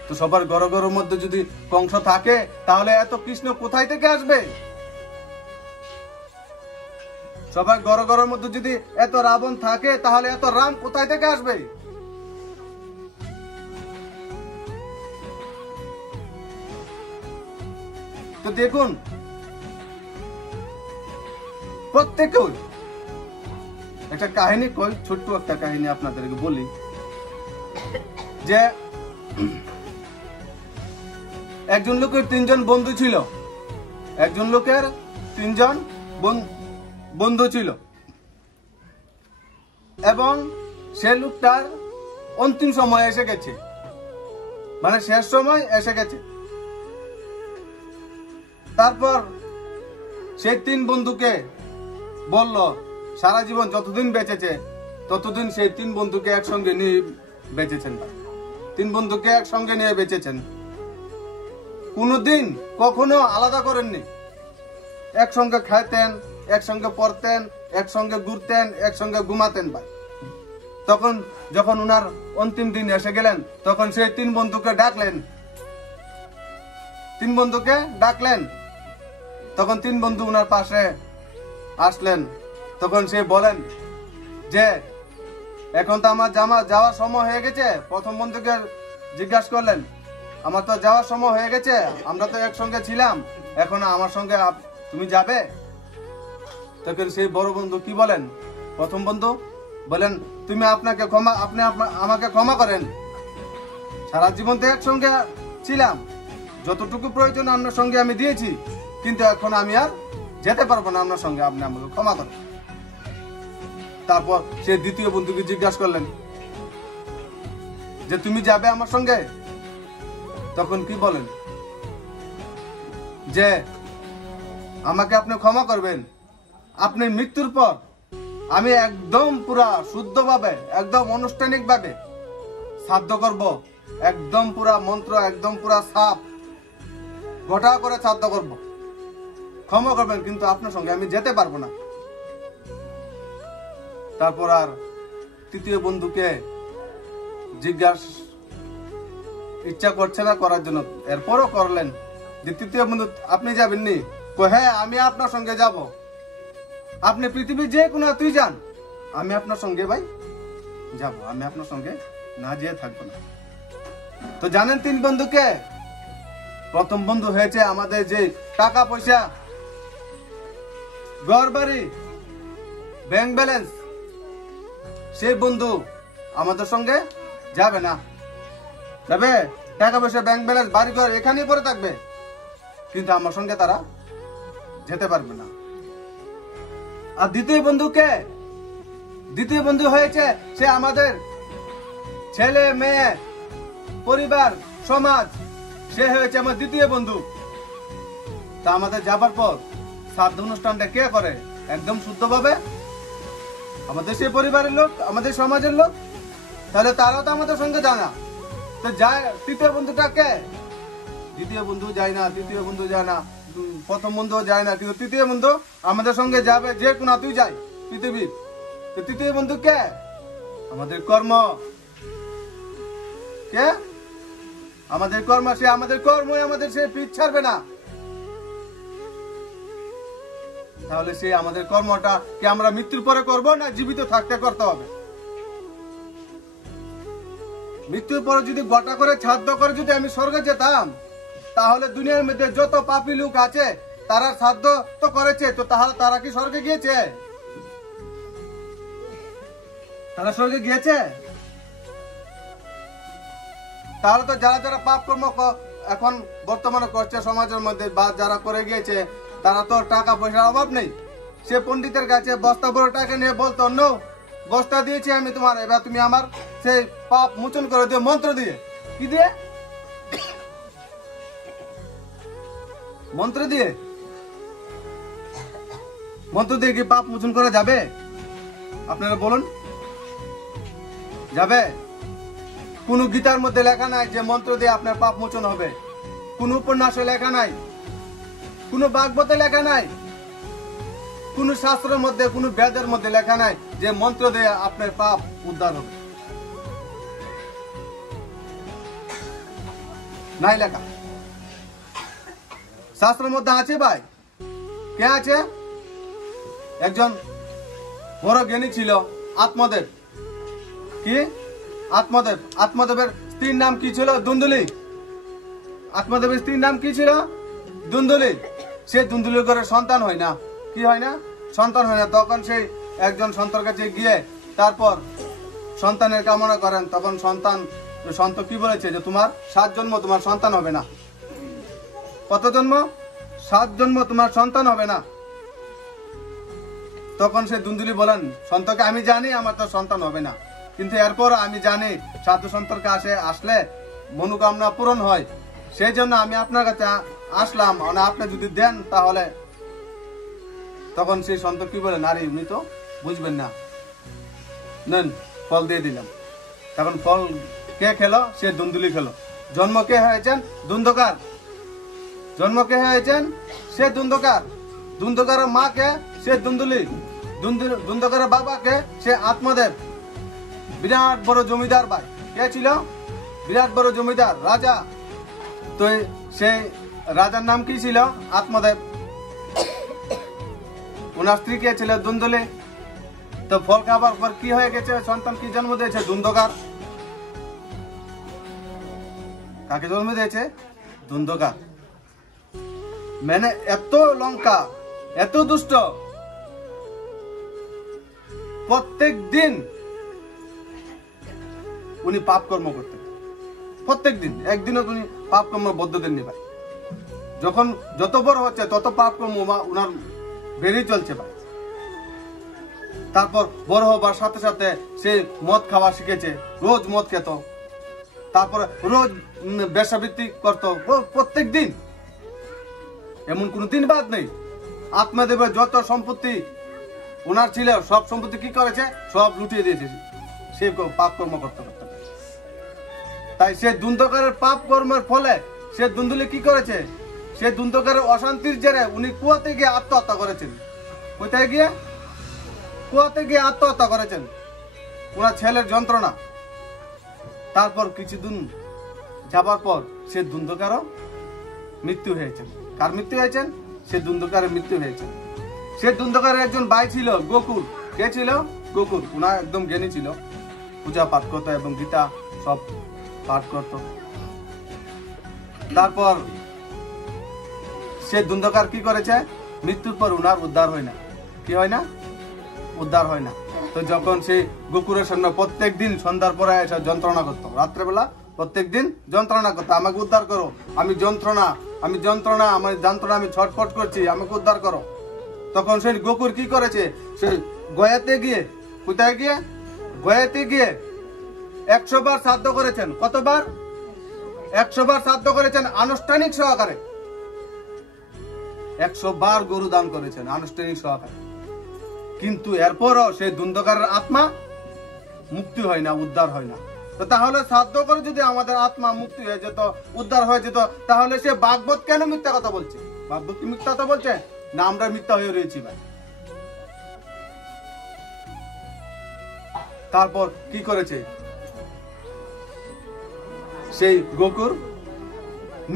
তো সবার ঘরে ঘরের মধ্যে যদি কংস থাকে তাহলে এত কৃষ্ণ কোথায় থেকে আসবে? সবার ঘরে ঘরের মধ্যে যদি এত রাবণ থাকে তাহলে এত রাম কোথায় থেকে আসবে? তো দেখুন প্রত্যেকে একটা কাহিনী কই, ছোট্ট একটা কাহিনী আপনাদেরকে বলি যে একজন লোকের 3 জন বন্ধু ছিল। একজন লোকের 3 জন বন্ধু ছিল এবং সে লোকটার অন্তিম সময় এসে গেছে, মানে শেষ সময় এসে গেছে। তারপর সেই 3 বন্ধুকে বলল সারা জীবন যতদিন বেঁচেছে ততদিন সেই 3 বন্ধুকে একসঙ্গে নিয়ে বেঁচেছেন। 3 বন্ধুকে একসঙ্গে নিয়ে বেঁচেছেন, কোনদিন কখনো আলাদা করেননি। একসঙ্গে খাইতেন, একসঙ্গে পড়তেন, একসঙ্গে ঘুরতেন, একসঙ্গে ঘুমাতেন ভাই। তখন যখন উনার অন্তিম দিন এসে গেলেন তখন সেই 3 বন্ধুকে ডাকলেন। 3 বন্ধুকে ডাকলেন, তখন 3 বন্ধু উনার পাশে আসলেন। তখন সে বলেন যে এখন তো আমার যাওয়ার সময় হয়ে গেছে। প্রথম বন্ধুকে জিজ্ঞাসা করলেন আমার তো যাওয়ার সময় হয়ে গেছে, আমরা তো একসঙ্গে ছিলাম, এখন আমার সঙ্গে তুমি যাবে? তখন সেই বড় বন্ধু কি বলেন? প্রথম বন্ধু বলেন তুমি আপনি আমাকে ক্ষমা করেন, সারা জীবন তো একসঙ্গে ছিলাম, যতটুকু প্রয়োজন আপনার সঙ্গে আমি দিয়েছি, কিন্তু এখন আমি আর যেতে পারবো না আপনার সঙ্গে, আপনি আমাকে ক্ষমা করেন। তারপর সে দ্বিতীয় বন্ধুকে জিজ্ঞাসা করলেন যে তুমি যাবে আমার সঙ্গে? তখন কি বলেন যে আমাকে আপনি ক্ষমা করবেন, আপনি মৃত্যুর পর আমি একদম পুরা শুদ্ধভাবে একদম আনুষ্ঠানিক ভাবে শ্রাদ্ধ করব, একদম পুরা মন্ত্র একদম পুরা সাপ গোটা করে শ্রাদ্ধ করব, ক্ষমা করবেন, কিন্তু আপনার সঙ্গে আমি যেতে পারবো না। তারপর আর তৃতীয় বন্ধুকে জিজ্ঞাসা ইচ্ছা করছে না করার জন্য, এরপরও করলেন যে তৃতীয় বন্ধু আপনি যাবেননি? হ্যাঁ আমি আপনার সঙ্গে যাব, আপনি পৃথিবীর যে কোনো তুই যান, আমি আপনার সঙ্গে ভাই যাব, আমি আপনার সঙ্গে না যেয়ে থাকবো না। তো জানেন 3 বন্ধুকে প্রথম বন্ধু হয়েছে আমাদের যে টাকা পয়সা, ঘর বাড়ি, ব্যাংক ব্যালেন্স, সেই বন্ধু আমাদের সঙ্গে যাবে না। যাবে টাকা পয়সা, ব্যাংক ব্যালেন্স, বাড়ি ঘর এখানেই পড়ে থাকবে, কিন্তু আমার সঙ্গে তারা যেতে পারবে না। আর দ্বিতীয় বন্ধু কে? দ্বিতীয় বন্ধু হয়েছে সে আমাদের ছেলে মেয়ে, পরিবার, সমাজ, সে হয়েছে আমার দ্বিতীয় বন্ধু। তা আমাদের যাবার পর শ্রাদ্ধ অনুষ্ঠানটা কে করে? একদম শুদ্ধভাবে আমাদের সে পরিবারের লোক, আমাদের সমাজের লোক। তাহলে তারাও তো আমাদের সঙ্গে যায় না, তো যায় তৃতীয় বন্ধুটা কে? দ্বিতীয় বন্ধু যায় না, তৃতীয় বন্ধু যায় না, প্রথম বন্ধু যায় না, কিন্তু তৃতীয় বন্ধু আমাদের সঙ্গে যাবে যে কোনো তুই যাই পৃথিবীর। তো তৃতীয় বন্ধু কে? আমাদের কর্ম। কে? আমাদের কর্ম। সে আমাদের কর্মই আমাদের সে পিছ ছাড়বে না। তাহলে সে আমাদের কর্মটা কি আমরা মৃত্যুর পরে করব না জীবিত থাকতে করতে হবে? মৃত্যুর পরে যদি গোটা করে শ্রাদ্ধ করে যদি আমি স্বর্গে যেতাম, তাহলে দুনিয়ার মধ্যে যত পাপী লোক আছে তারা শ্রাদ্ধ তো করেছে, তো তাহলে তারা কি স্বর্গে গিয়েছে? তারা স্বর্গে গিয়েছে? তাহলে তো যারা যারা পাপ কর্ম এখন বর্তমানে করছে সমাজের মধ্যে বা যারা করে গিয়েছে, তারা তো টাকা পয়সার অভাব নেই। সে পণ্ডিতের কাছে বস্তা বড় টাকা নিয়ে বলতো, নো বস্তা দিয়েছি আমি তোমার, এবার তুমি আমার সেই পাপ মোচন করে দিও মন্ত্র দিয়ে। কি দিয়ে? মন্ত্র দিয়ে। মন্ত্র দিয়ে কি পাপ মোচন করা যাবে? আপনারা বলুন, যাবে? কোন গীতার মধ্যে লেখা নাই যে মন্ত্র দিয়ে আপনার পাপ মোচন হবে। কোন উপন্যাসে লেখা নাই, কোন ভাগবতে লেখা নাই, কোন শাস্ত্রের মধ্যে, কোন বেদের মধ্যে লেখা নাই যে মন্ত্র দিয়ে আপনার পাপ উদ্ধার হবে। নাই লেখা। শাস্ত্রের মধ্যে আছে ভাই? কে আছে? একজন বড় জ্ঞানী ছিল আত্মদেব। কি? আত্মদেব। আত্মদেবের স্ত্রীর নাম কি ছিল? দুন্দুলি। আত্মদেবের স্ত্রীর নাম কি ছিল? দুন্দুলি। সে দুন্দুলির ঘরে সন্তান হয় না। কি হয় না? সন্তান হয় না। তখন সেই একজন সন্তানের কাছে গিয়ে তারপর সন্তানের কামনা করেন। তখন সন্ত কি বলেছে যে তোমার 7 জন্ম তোমার সন্তান হবে না। কত জন্ম? 7 জন্ম তোমার সন্তান হবে না। তখন সে দুন্দুলি বলেন সন্তকে, আমি জানি আমার তো সন্তান হবে না, কিন্তু এরপর আমি জানি সাধু সন্তর কাছে আসলে মনোকামনা পূরণ হয়, সেই জন্য আমি আপনার কাছে আসলাম, মানে আপনি যদি দেন তাহলে। তখন সেই সন্ত কি বলে, নারী উনি তো বুঝবেন না, নেন ফল দিয়ে দিলাম। তখন ফল কে খেলো? সে দুন্দুলি খেলো। জন্ম কে হয়েছেন? দুন্দকার। জন্ম কে হয়েছেন? সে দুন্দকার। দুন্দকারের মা কে? সে দুন্দুলি। দুন্দকারের বাবা কে? সে আত্মদেব। বিরাট বড় জমিদার ভাই। কে ছিল? বিরাট বড় জমিদার, রাজা। তো সেই রাজার নাম কি ছিল? আত্মদেব। ওনার স্ত্রী কে ছিল? দুন্দুলি। তো ফল খাবার পর কি হয়ে গেছে? সন্তান কি জন্ম দিয়েছে? দুন্দকার। কাকে জন্ম দিয়েছে? দুন্দকার। মানে এত লঙ্কা, এত দুষ্ট, প্রত্যেক দিন উনি পাপ কর্ম করতেন। প্রত্যেক দিন, একদিনও উনি পাপ কর্ম বদ্ধ দেননি ভাই। যখন যত বড় হচ্ছে তত পাপ কর্ম উনার বেড়েই চলছে ভাই। তারপর বড় হবার সাথে সাথে সে মদ খাওয়া শিখেছে, রোজ মদ খেত, তারপরে রোজ বেশ্যাবৃত্তি করতো প্রত্যেক দিন। এমন কোন দিন বাদ নেই। আত্মদেবের যত সম্পত্তি ওনার ছিল সব সম্পত্তি কি করেছে? সব লুটিয়ে দিয়েছে সে পাপ কর্ম করতে করতে। তাই সে দুন্দকারের পাপ কর্মের ফলে সে দুন্দুলি কি করেছে? সে দুন্দকারের অশান্তির জেরে উনি কুয়াতে গিয়ে আত্মহত্যা করেছেন। কোথায় গিয়ে? কুয়াতে গিয়ে আত্মহত্যা করেছেন। ওনার ছেলের যন্ত্রণা। তারপর কিছুদিন যাবার পর সে দুন্দকারও মৃত্যু হয়েছেন। কার মৃত্যু হয়েছেন? সে দুন্দকারের মৃত্যু হয়েছে। সে দুন্দকারের একজন ভাই ছিল গোকুল। কে ছিল? গোকুল। উনার একদম জ্ঞানী ছিল, পূজা পাঠ করতো এবং গীতা সব পাঠ করত। তারপর সে ধুন্ধকার কি করেছে, মৃত্যুর পর উনার উদ্ধার হয় না। কি হয় না? উদ্ধার হয় না। তো যখন সেই গোকুরের সঙ্গে প্রত্যেক দিন সন্ধ্যার পরে এসে যন্ত্রণা করতো, রাত্রেবেলা প্রত্যেক দিন যন্ত্রণা করতো, আমাকে উদ্ধার করো, আমি যন্ত্রণা আমার যন্ত্রণা, আমি ছটফট করছি, আমাকে উদ্ধার করো। তখন সেই গোকুর কি করেছে, সে গয়াতে গিয়ে, কোথায় গিয়ে, গয়াতে গিয়ে 100 বার শ্রাদ্ধ করেছেন। কতবার? 100 বার শ্রাদ্ধ করেছেন আনুষ্ঠানিক সহকারে। 100 বার গরু দান করেছেন আনুষ্ঠানিক সহকারে। কিন্তু এরপরও সেই ধুন্ধকারের আত্মা মুক্তি হয় না, উদ্ধার হয় না। তো তাহলে শ্রাদ্ধ করে যদি আমাদের আত্মা মুক্তি হয়ে যেত, উদ্ধার হয়ে যেত, তাহলে সে ভাগবত কেন মিথ্যা কথা বলছে? ভাগবত কি মিথ্যা কথা বলছে? না আমরা মিথ্যা হয়ে রয়েছি ভাই। তারপর কি করেছে সেই গোকুর?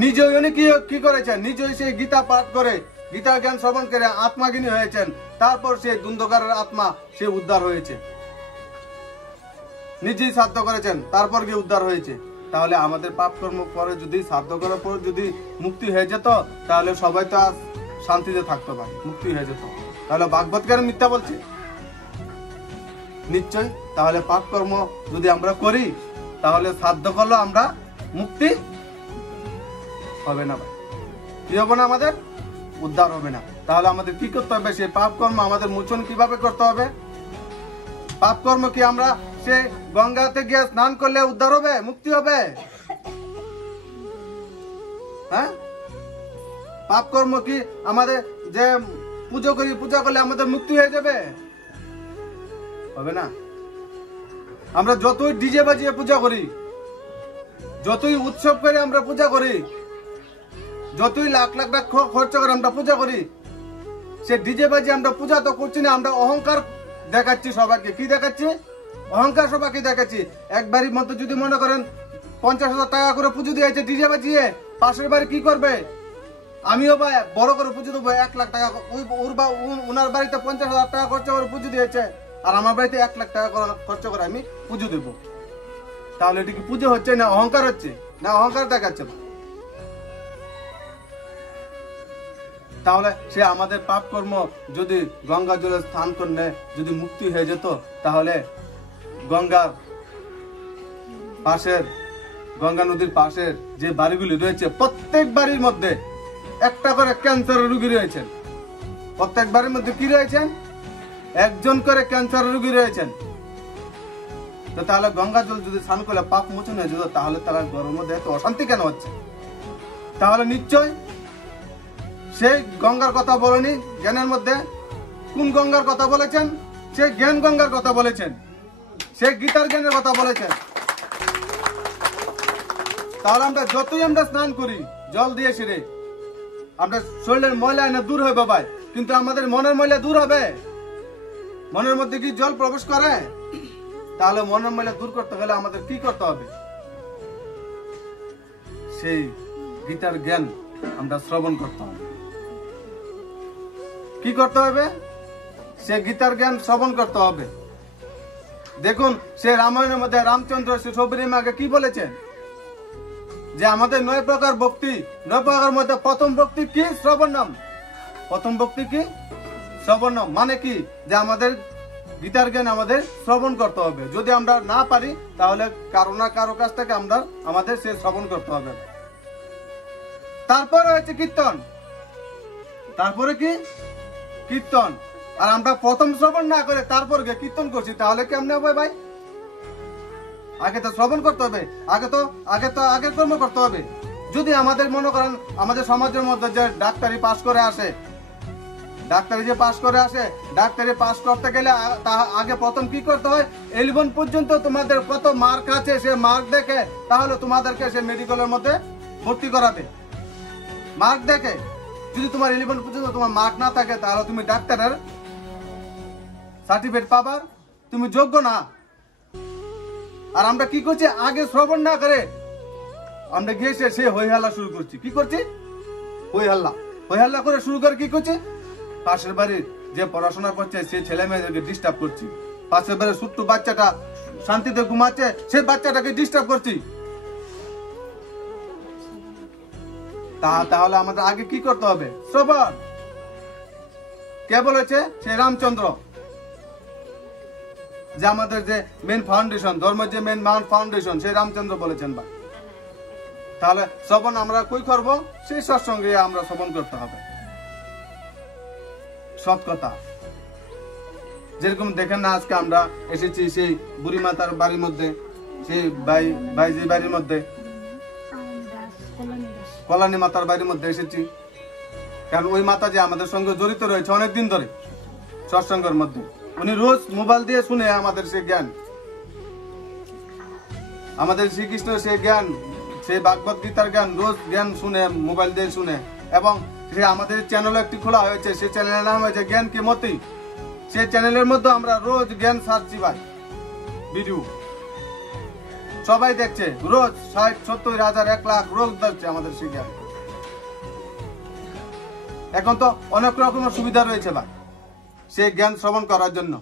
নিজেই উনি কি করেছেন? নিজেই সেই গীতা পাঠ করে, গীতা জ্ঞান শ্রবণ করে আত্মাজ্ঞানী হয়েছেন। তারপর সেই ধুন্ধকারের আত্মা সে উদ্ধার হয়েছে, নিজেই শ্রাদ্ধ করেছেন, তারপর গিয়ে উদ্ধার হয়েছে। তাহলে আমাদের পাপ কর্ম পরে যদি শ্রাদ্ধ করার পর যদি মুক্তি হয়ে যেত, তাহলে সবাই তো আর শান্তিতে থাকতো ভাই, মুক্তি হয়ে যেত। তাহলে ভাগবত কেন মিথ্যা বলছে? নিশ্চয়। তাহলে পাপ কর্ম যদি আমরা করি, তাহলে শ্রাদ্ধ করলে আমরা মুক্তি হবে না ভাই। কি হবে না? আমাদের উদ্ধার হবে না। তাহলে আমাদের কি করতে হবে? সেই পাপ কর্ম আমাদের মোচন কিভাবে করতে হবে? পাপ কর্ম কি আমরা সে গঙ্গাতে গিয়ে স্নান করলে উদ্ধার হবে, মুক্তি হবে? হ্যাঁ? পাপ কর্ম কি আমাদের যে পূজা করলে আমাদের মুক্তি হয়ে যাবে? হবে না। আমরা যতই ডিজে বাজিয়ে পূজা করি, যতই উৎসব করে আমরা পূজা করি, যতই লাখ লাখ টাকা খরচ করে আমরা পূজা করি, সে ডিজে বাজিয়ে আমরা পূজা তো করছি না, আমরা অহংকার দেখাচ্ছি সবাইকে। কি দেখাচ্ছি? অহংকার সবাইকে দেখাচ্ছি। এক বাড়ির মধ্যে যদি মনে করেন 50,000 টাকা করে পুজো দিয়েছে ডিজে বাজিয়ে, পাশের বাড়ি কি করবে? আমিও বা বড় করে পুজো দেবো 1 লাখ টাকা, ওনার বাড়িতে 50,000 টাকা খরচা করে পুজো দিয়েছে, আর আমার বাড়িতে 1 লাখ টাকা খরচা করে আমি পুজো দেব। তাহলে এটা কি পুজো হচ্ছে না অহংকার হচ্ছে? না অহংকার দেখাচ্ছে। তাহলে সে আমাদের পাপ কর্ম যদি গঙ্গা জলে স্নান করলে যদি মুক্তি হয়ে যেত, তাহলে গঙ্গার পাশের, গঙ্গা নদীর পাশের যে বাড়িগুলি রয়েছে, প্রত্যেক বাড়ির মধ্যে একটা করে ক্যান্সারের রোগী রয়েছেন। প্রত্যেক বাড়ির মধ্যে কি রয়েছেন? একজন করে ক্যান্সারের রোগী রয়েছেন। তো তাহলে গঙ্গা জল যদি স্নান করলে পাপ মোচন হয়ে যেত, তাহলে তারা ঘরের মধ্যে এত অশান্তি কেন হচ্ছে? তাহলে নিশ্চয় সেই গঙ্গার কথা বলেনি জ্ঞানের মধ্যে। কোন গঙ্গার কথা বলেছেন? সে জ্ঞান গঙ্গার কথা বলেছেন, সে গীতার জ্ঞানের কথা বলেছেন। তাহলে আমরা যতই আমরা স্নান করি জল দিয়ে সেরে, আমরা শরীরের ময়লা এনে দূর হবে ভাই, কিন্তু আমাদের মনের ময়লা দূর হবে? মনের মধ্যে কি জল প্রবেশ করে? তাহলে মনের ময়লা দূর করতে গেলে আমাদের কি করতে হবে? সেই গীতার জ্ঞান আমরা শ্রবণ করতে হবে। কি করতে হবে? সে গীতার জ্ঞান শ্রবণ করতে হবে। দেখুন সে রামায়ণের মধ্যে রামচন্দ্র সে সবরী মাকে কি বলেছেন? যে আমাদের 9 প্রকার ভক্তি, 9 প্রকার মধ্যে প্রথম ভক্তি কি? শ্রবণম। প্রথম ভক্তি কি? শ্রবণম। মানে কি? যে আমাদের গীতার জ্ঞান আমাদের শ্রবণ করতে হবে। যদি আমরা না পারি, তাহলে কারো না কারো কাছ থেকে আমাদের সে শ্রবণ করতে হবে। তারপরে হচ্ছে কীর্তন। তারপরে কি? কীর্তন। আর আমরা প্রথম শ্রবণ না করে তারপর গিয়ে কীর্তন করছি, তাহলে কেমনে হবে ভাই? আগে তো শ্রবণ করতে হবে, আগে কর্ম করতে হবে। যদি আমাদের মনে করেন আমাদের সমাজের মধ্যে যে ডাক্তারি পাশ করে আসে, ডাক্তারি পাশ করতে গেলে আগে প্রথম কি করতে হয়? 11 পর্যন্ত তোমাদের কত মার্ক আছে সে মার্ক দেখে তাহলে তোমাদেরকে সে মেডিকেলের মধ্যে ভর্তি করাবে। মার্ক দেখে। যদি তোমার 11 পর্যন্ত তোমার মার্ক না থাকে, তাহলে তুমি ডাক্তারের সার্টিফিকেট পাবার তুমি যোগ্য না। আর আমরা কি করছি? আগে শ্রবণ না করে আমরা গিয়ে সে হই হাল্লা শুরু করছি। কি করছি? হই হাল্লা করে শুরু করে কি করছি? পাশের বাড়ির যে পড়াশোনা করছে সেই ছেলে মেয়েদেরকে ডিস্টার্ব করছি। পাশের বাড়ির ছোট্ট বাচ্চাটা শান্তিতে ঘুমাচ্ছে, সেই বাচ্চাটাকে ডিস্টার্ব করছি। তাহলে আমাদের আগে কি করতে হবে? শ্রবণ। কে বলেছে? সেই রামচন্দ্র, যে আমাদের যে মেন ফাউন্ডেশন, ধর্মের যে মেন ফাউন্ডেশন, সেই রামচন্দ্র বলেছেন। ভাই তাহলে শ্রবণ আমরা কই করব? সেই সৎসঙ্গে আমরা শ্রবণ করতে হবে সৎ কথা। যেরকম দেখেন না, আজকে আমরা এসেছি সেই বুড়ি মাতার বাড়ির মধ্যে, সেই বাইজি বাড়ির মধ্যে, কল্যাণী মাতার বাড়ির মধ্যে এসেছি। কারণ ওই মাতা যে আমাদের সঙ্গে জড়িত রয়েছে অনেকদিন ধরে সৎসঙ্গের মধ্যে। উনি রোজ মোবাইল দিয়ে শুনে আমাদের সেই জ্ঞান, আমাদের শ্রীকৃষ্ণের সেই জ্ঞান, সেই ভাগবত গীতার জ্ঞান, রোজ জ্ঞান শুনে, মোবাইল দিয়ে শুনে। এবং সে আমাদের চ্যানেল একটি খোলা হয়েছে, সেই চ্যানেলের নাম হয়েছে জ্ঞান কি মতি। সেই চ্যানেলের মধ্যে আমরা রোজ জ্ঞান ছাড়ছি ভাই, ভিডিও সবাই দেখছে, রোজ 60, 70, 1000, 1 লাখ রোজ দেখছে আমাদের সেই জ্ঞান। এখন তো অনেক রকমের সুবিধা রয়েছে ভাই সেই জ্ঞান শ্রবণ করার জন্য,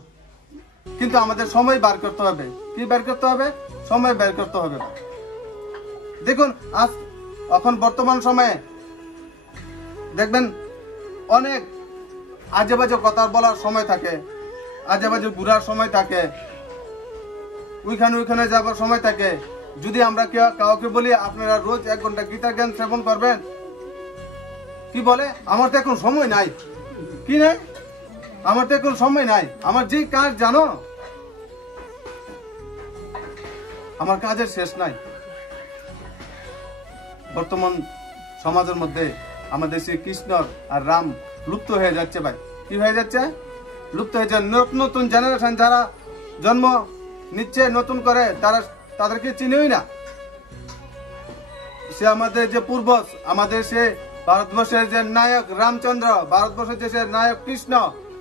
কিন্তু আমাদের সময় বার করতে হবে। কি বার করতে হবে? সময় বের করতে হবে। দেখুন আজ এখন বর্তমান সময়ে দেখবেন অনেক আজে বাজে কথা বলার সময় থাকে, আজে বাজে ঘুরার সময় থাকে, ওইখানে যাবার সময় থাকে। যদি আমরা কাউকে বলি আপনারা রোজ 1 ঘন্টা গীতা জ্ঞান শ্রবণ করবেন, কি বলে? আমার তো এখন সময় নাই। কি নাই? আমার তো এখন সময় নাই, আমার যে কাজ জানো, আমার কাজের শেষ নাই। বর্তমান সমাজের মধ্যে আমাদের শ্রী কৃষ্ণ আর রাম লুপ্ত হয়ে যাচ্ছে ভাই। কি হয়ে যাচ্ছে? লুপ্ত হয়ে যাচ্ছে। নতুন জেনারেশন যারা জন্ম নিচ্ছে নতুন করে, তাদেরকে চিনেই না। সে আমাদের যে পূর্বজ, আমাদের সে ভারতবর্ষের যে নায়ক রামচন্দ্র, ভারতবর্ষের যে নায়ক কৃষ্ণ,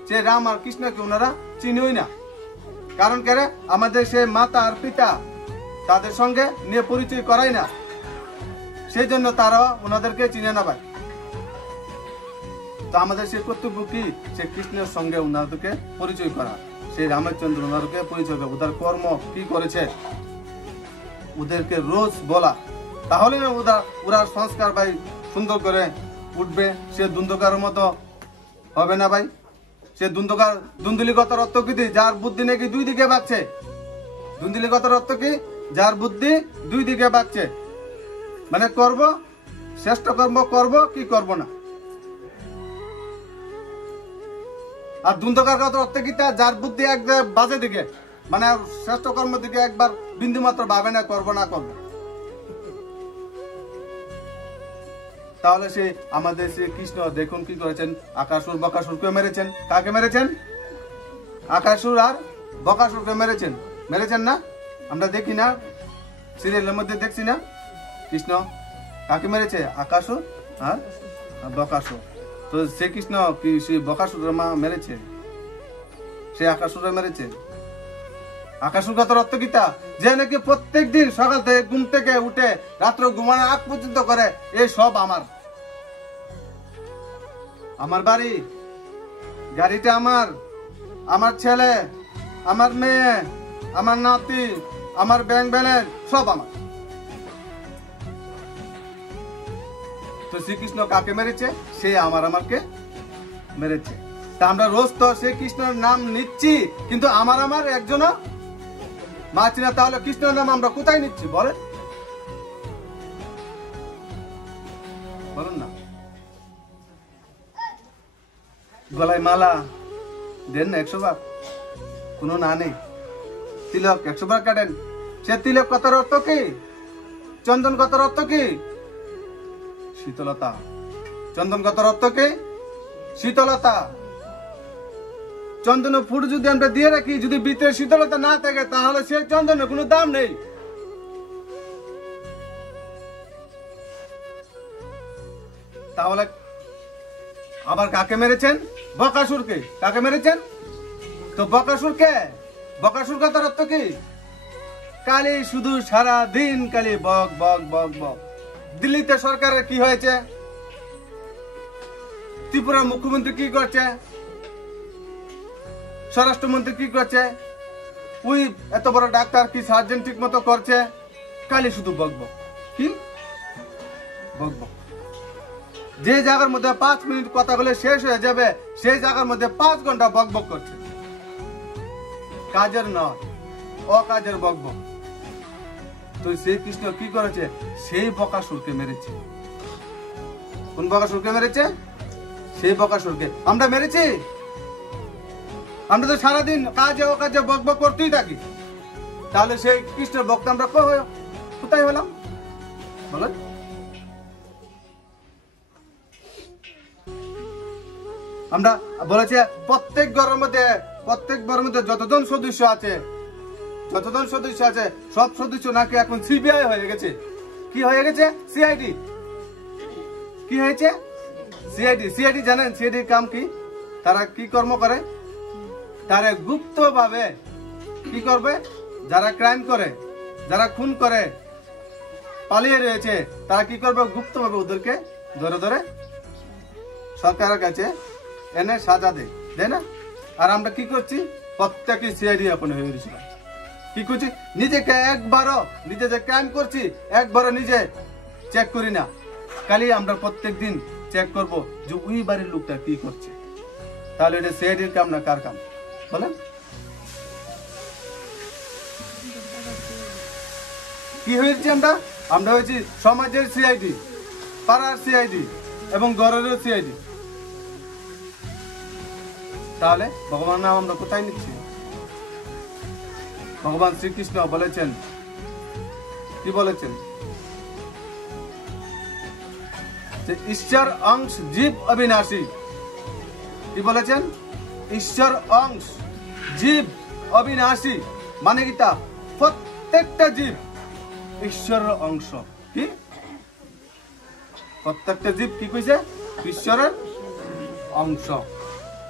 সে রাম আর কৃষ্ণকে ওনারা চিনেই না। কারণ কেন? আমাদের সে মাতা আর পিতা তাদের সঙ্গে নিয়ে পরিচয় করাই না, সেই জন্য তারা ওনাদেরকে চিনে না ভাই। তো আমাদের সে কর্তব্য কি? সে কৃষ্ণের সঙ্গে ওনাদেরকে পরিচয় করা, সেই রামচন্দ্র ওনাদেরকে পরিচয় করা, ওদের কর্ম কি করেছে ওদেরকে রোজ বলা। তাহলে ওরা সংস্কার ভাই সুন্দর করে উঠবে। সে দ্বন্দ্বকারের মতো হবে না ভাই। সে দুন্দুলিগতার অর্থ কি? যার বুদ্ধি নাকি 2 দিকে বাঁচছে। দুন্দুলিগতার অর্থ কি? যার বুদ্ধি 2 দিকে বাঁচছে, মানে করব, শ্রেষ্ঠ কর্ম করব কি করব না। আর দ্বন্দ্বকার অর্থ কি? যার বুদ্ধি এক বাজে দিকে, মানে শ্রেষ্ঠ কর্ম দিকে একবার বিন্দু মাত্র ভাবে না, করব না করব। তাহলে সে আমাদের শ্রী কৃষ্ণ দেখুন কি করেছেন, আকাসুর বকাসুরকে মেরেছেন। কাকে মেরেছেন? আকাসুর আর বকাসুরকে মেরেছেন। মেরেছেন না? আমরা দেখি না, সিরিয়ালের মধ্যে দেখছি না? কৃষ্ণ কাকে মেরেছে? আকাসুর আর বকাসুর। তো সে কৃষ্ণ কি সেই বকাসুরের মা মেরেছে? সে আকাসুরে মেরেছে। আকাসুর কথার অর্থ কি? যে নাকি প্রত্যেক দিন সকাল থেকে ঘুম থেকে উঠে রাত্র ঘুমানোর আগ পর্যন্ত করে, এই সব আমার বাড়ি, গাড়িটা আমার ছেলে, আমার মেয়ে, আমার নাতি, আমার ব্যাংক ব্যালেন্স সব আমার। তো শ্রীকৃষ্ণ কাকে মেরেছে? সে আমাকে মেরেছে। তা আমরা রোজ তো শ্রীকৃষ্ণের নাম নিচ্ছি, কিন্তু আমার একজনও মাছি না। তাহলে কৃষ্ণের নাম আমরা কোথায় নিচ্ছি বলেন? বলুন না। গলায় মালা দেন না 100 বার, কোনো না নেই। তিলক 100 বার কাটেন। সে তিলক কথার অর্থ কি? চন্দন কথার অর্থ কি? শীতলতা। চন্দন কথার অর্থ কি? শীতলতা। চন্দনের ফুট যদি আমরা দিয়ে রাখি, যদি ভিতরে শীতলতা না থাকে, তাহলে সেই চন্দনের কোনো দাম নেই। তাহলে আবার কাকে মেরেছেন? বকাসুরকে। কাকে মেরেছেন? তো বকাসুরকে, বকাসুর কথার অর্থ কি? কালি, শুধু সারা দিন কালি বক বক বক বক। দিল্লিতে সরকারের কি হয়েছে? ত্রিপুরার মুখ্যমন্ত্রী কি করছে? স্বরাষ্ট্রমন্ত্রী কি করছে? ওই এত বড় ডাক্তার কি সার্জন ঠিক মতো করছে? কালি শুধু বক বক। কি বক বক? যে জায়গার মধ্যে 5 মিনিট কথা বলে শেষ হয়ে যাবে সেই জায়গার মধ্যে 5 ঘন্টা বকবক করছে। কাজের নয়, অকাজের বকবক। তো সেই কৃষ্ণ কি করেছে? সেই বকাসুরকে মেরেছে। কোন বকাসুরকে মেরেছে? সেই বকাসুরকে। আমরা মেরেছি? আমরা তো সারাদিন কাজে অকাজে বকবক করতেই থাকি। তাহলে সেই কৃষ্ণের ভক্ত আমরা কোথায় হলাম বলেন? আমরা বলেছে প্রত্যেক ঘরের মধ্যে যতজন সদস্য আছে সব সদস্য নাকি এখন সিবিআই হয়ে গেছে। কি হয়ে গেছে? সিআইডি। কি হয়েছে? সিআইডি জানেন সিআইডি কাম কি? তারা কি কর্ম করে? তারা গুপ্ত ভাবে কি করবে? যারা ক্রাইম করে, যারা খুন করে, পালিয়ে রয়েছে, তারা কি করবে? গুপ্ত ভাবে ওদেরকে ধরে ধরে সরকারের কাছে এনে সাজা দেয়, তাই না? আর আমরা কি করছি? প্রত্যেকে সিআইডি আপন হয়ে গেছি। কি করছি? নিজেকে নিজে যে ক্রাইম করছি একবারও নিজে চেক করি না। খালি আমরা প্রত্যেক দিন চেক করব যে ওই বাড়ির লোকটা কি করছে। তাহলে এটা সিআইডির কাম না কার কাম বলেন? কি হয়েছি আমরা হয়েছি সমাজের সিআইডি, পাড়ার সিআইডি এবং ঘরের সিআইডি। তাহলে ভগবান নাম আমরা কোথায় নিচ্ছি? ভগবান শ্রীকৃষ্ণ বলেছেন, কি বলেছেন? যে ঈশ্বর অংশ জীব অবিনাশী। কি বলেছেন? ঈশ্বর অংশ জীব অবিনাশী। মানে কি? তা প্রত্যেকটা জীব ঈশ্বরের অংশ। কি প্রত্যেকটা জীব কি কইছে? ঈশ্বরের অংশ।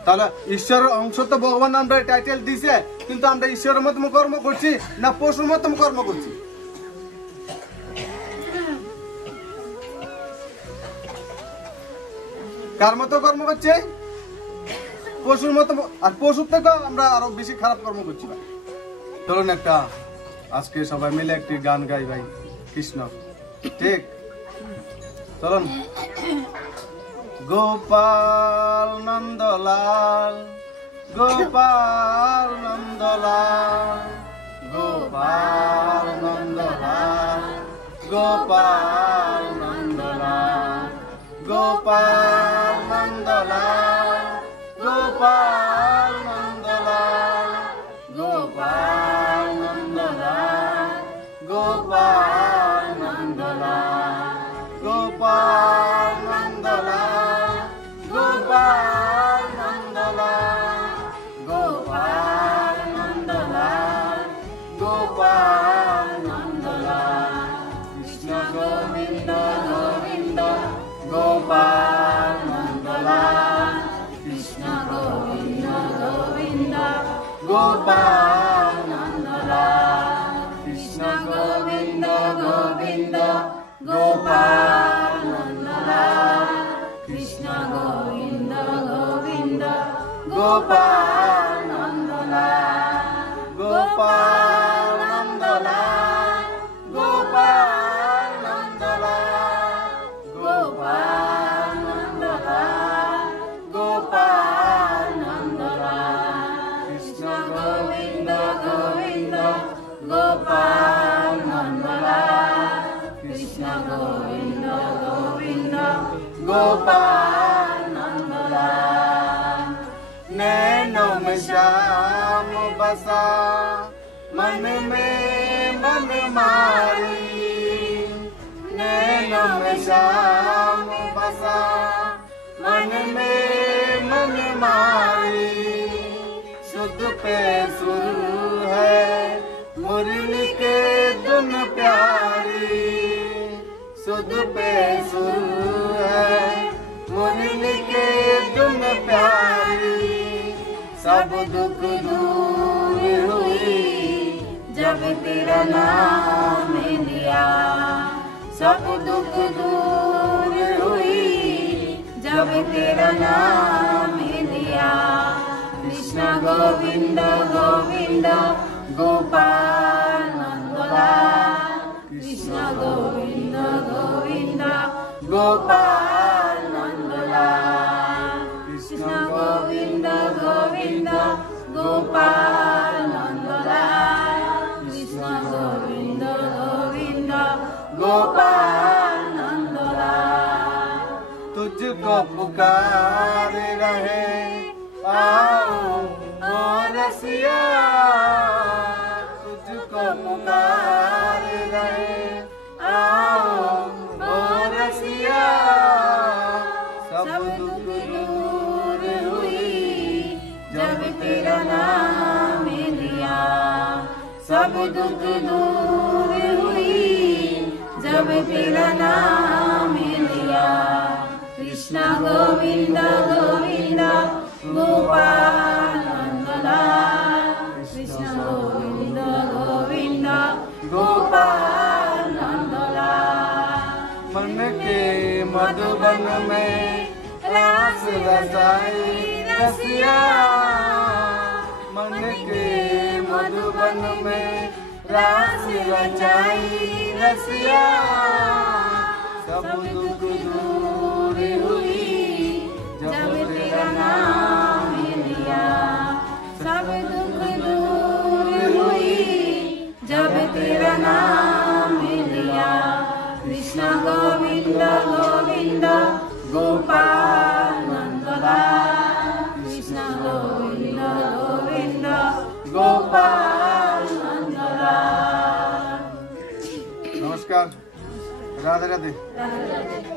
তাহলে ঈশ্বরের অংশ তো ভগবান আমরা টাইটেল দিছে, কিন্তু আমরা ঈশ্বরের মতো কর্ম করছি না পশুর মতো কর্ম করছি? কার মতো কর্ম করছে? পশুর মতো। আর পশুর থেকে আমরা আরো বেশি খারাপ কর্ম করছি। চলুন আজকে সবাই মিলে একটি গান গাই ভাই কৃষ্ণ। ঠিক, চলুন। গোপাল নন্দলাল, গোপাল নন্দলাল, গোপাল নন্দলাল, গোপাল নন্দলাল, গোপাল নন্দলাল, গোপাল নন্দলাল, গোপাল নন্দলাল, গোপাল নন্দলাল, গোপাল নন্দলাল, গোপাল নন্দলাল, গোপাল নন্দলাল, গোপাল নন্দলাল, কৃষ্ণ গোবিন্দ গোবিন্দ গোপাল নন্দলাল, কৃষ্ণ গোবিন্দ গোবিন্দ গোপাল নন্দলাল, কৃষ্ণ গোবিন্দ গোবিন্দ গোপাল নন্দলাল, কৃষ্ণ গোবিন্দ গোবিন্দ গোপাল নন্দলাল, গোপাল নন্দলাল, গোপাল নন্দলাল, গোপাল নন্দলাল, গোপাল নন্দলাল, কৃষ্ণ গোবিন্দ গোবিন্দ গোপাল নন্দলাল, কৃষ্ণ গোবিন্দ গোবিন্দ গোপাল নন্দলাল। नैनों में श्याम बसा मन में मन मारी, नैनों में श्याम बसा मन में मन मारी, शुद्ध पे सुर है मुरली के धुन प्यारी, शुद्ध पे सुर है मुरली के धुन प्यारी, सब दुख दूर हुई जब तेरा नाम लिया, सब दुख दूर हुई जब तेरा नाम लिया, कृष्ण गोविंद गोविंद गोपाल नंदलाल, कृष्ण गोविंद गोविंद गोपाल गोपाल नंदलाल। तुझको पुकार रहे आओ ओ रसिया, तुझको पुकार रहे आओ ओ रसिया। सब दुख दूर हुई जब तेरा नाम लिया, सब दुख दूर हुई जब तेरा नाम लिया। कृष्ण गोविंद गोविंद गोपाल नंदलाल, कृष्ण गोविंद गोविंद गोपाल नंदलाल। मन के मधुबन में रास रसाई रसिया, मन के मधुबन में रास रचाई रसिया। सब दुख दूर हुई जब तेरा नाम लिया, सब दुख दूर हुई जब तेरा नाम लिया। कृष्ण गोविंद गोविंद गोपाल नंदलाल, कृष्ण गोविंद गोविंद गोपाल नंदलाल। नमस्कार, राधे राधे। राधे राधे।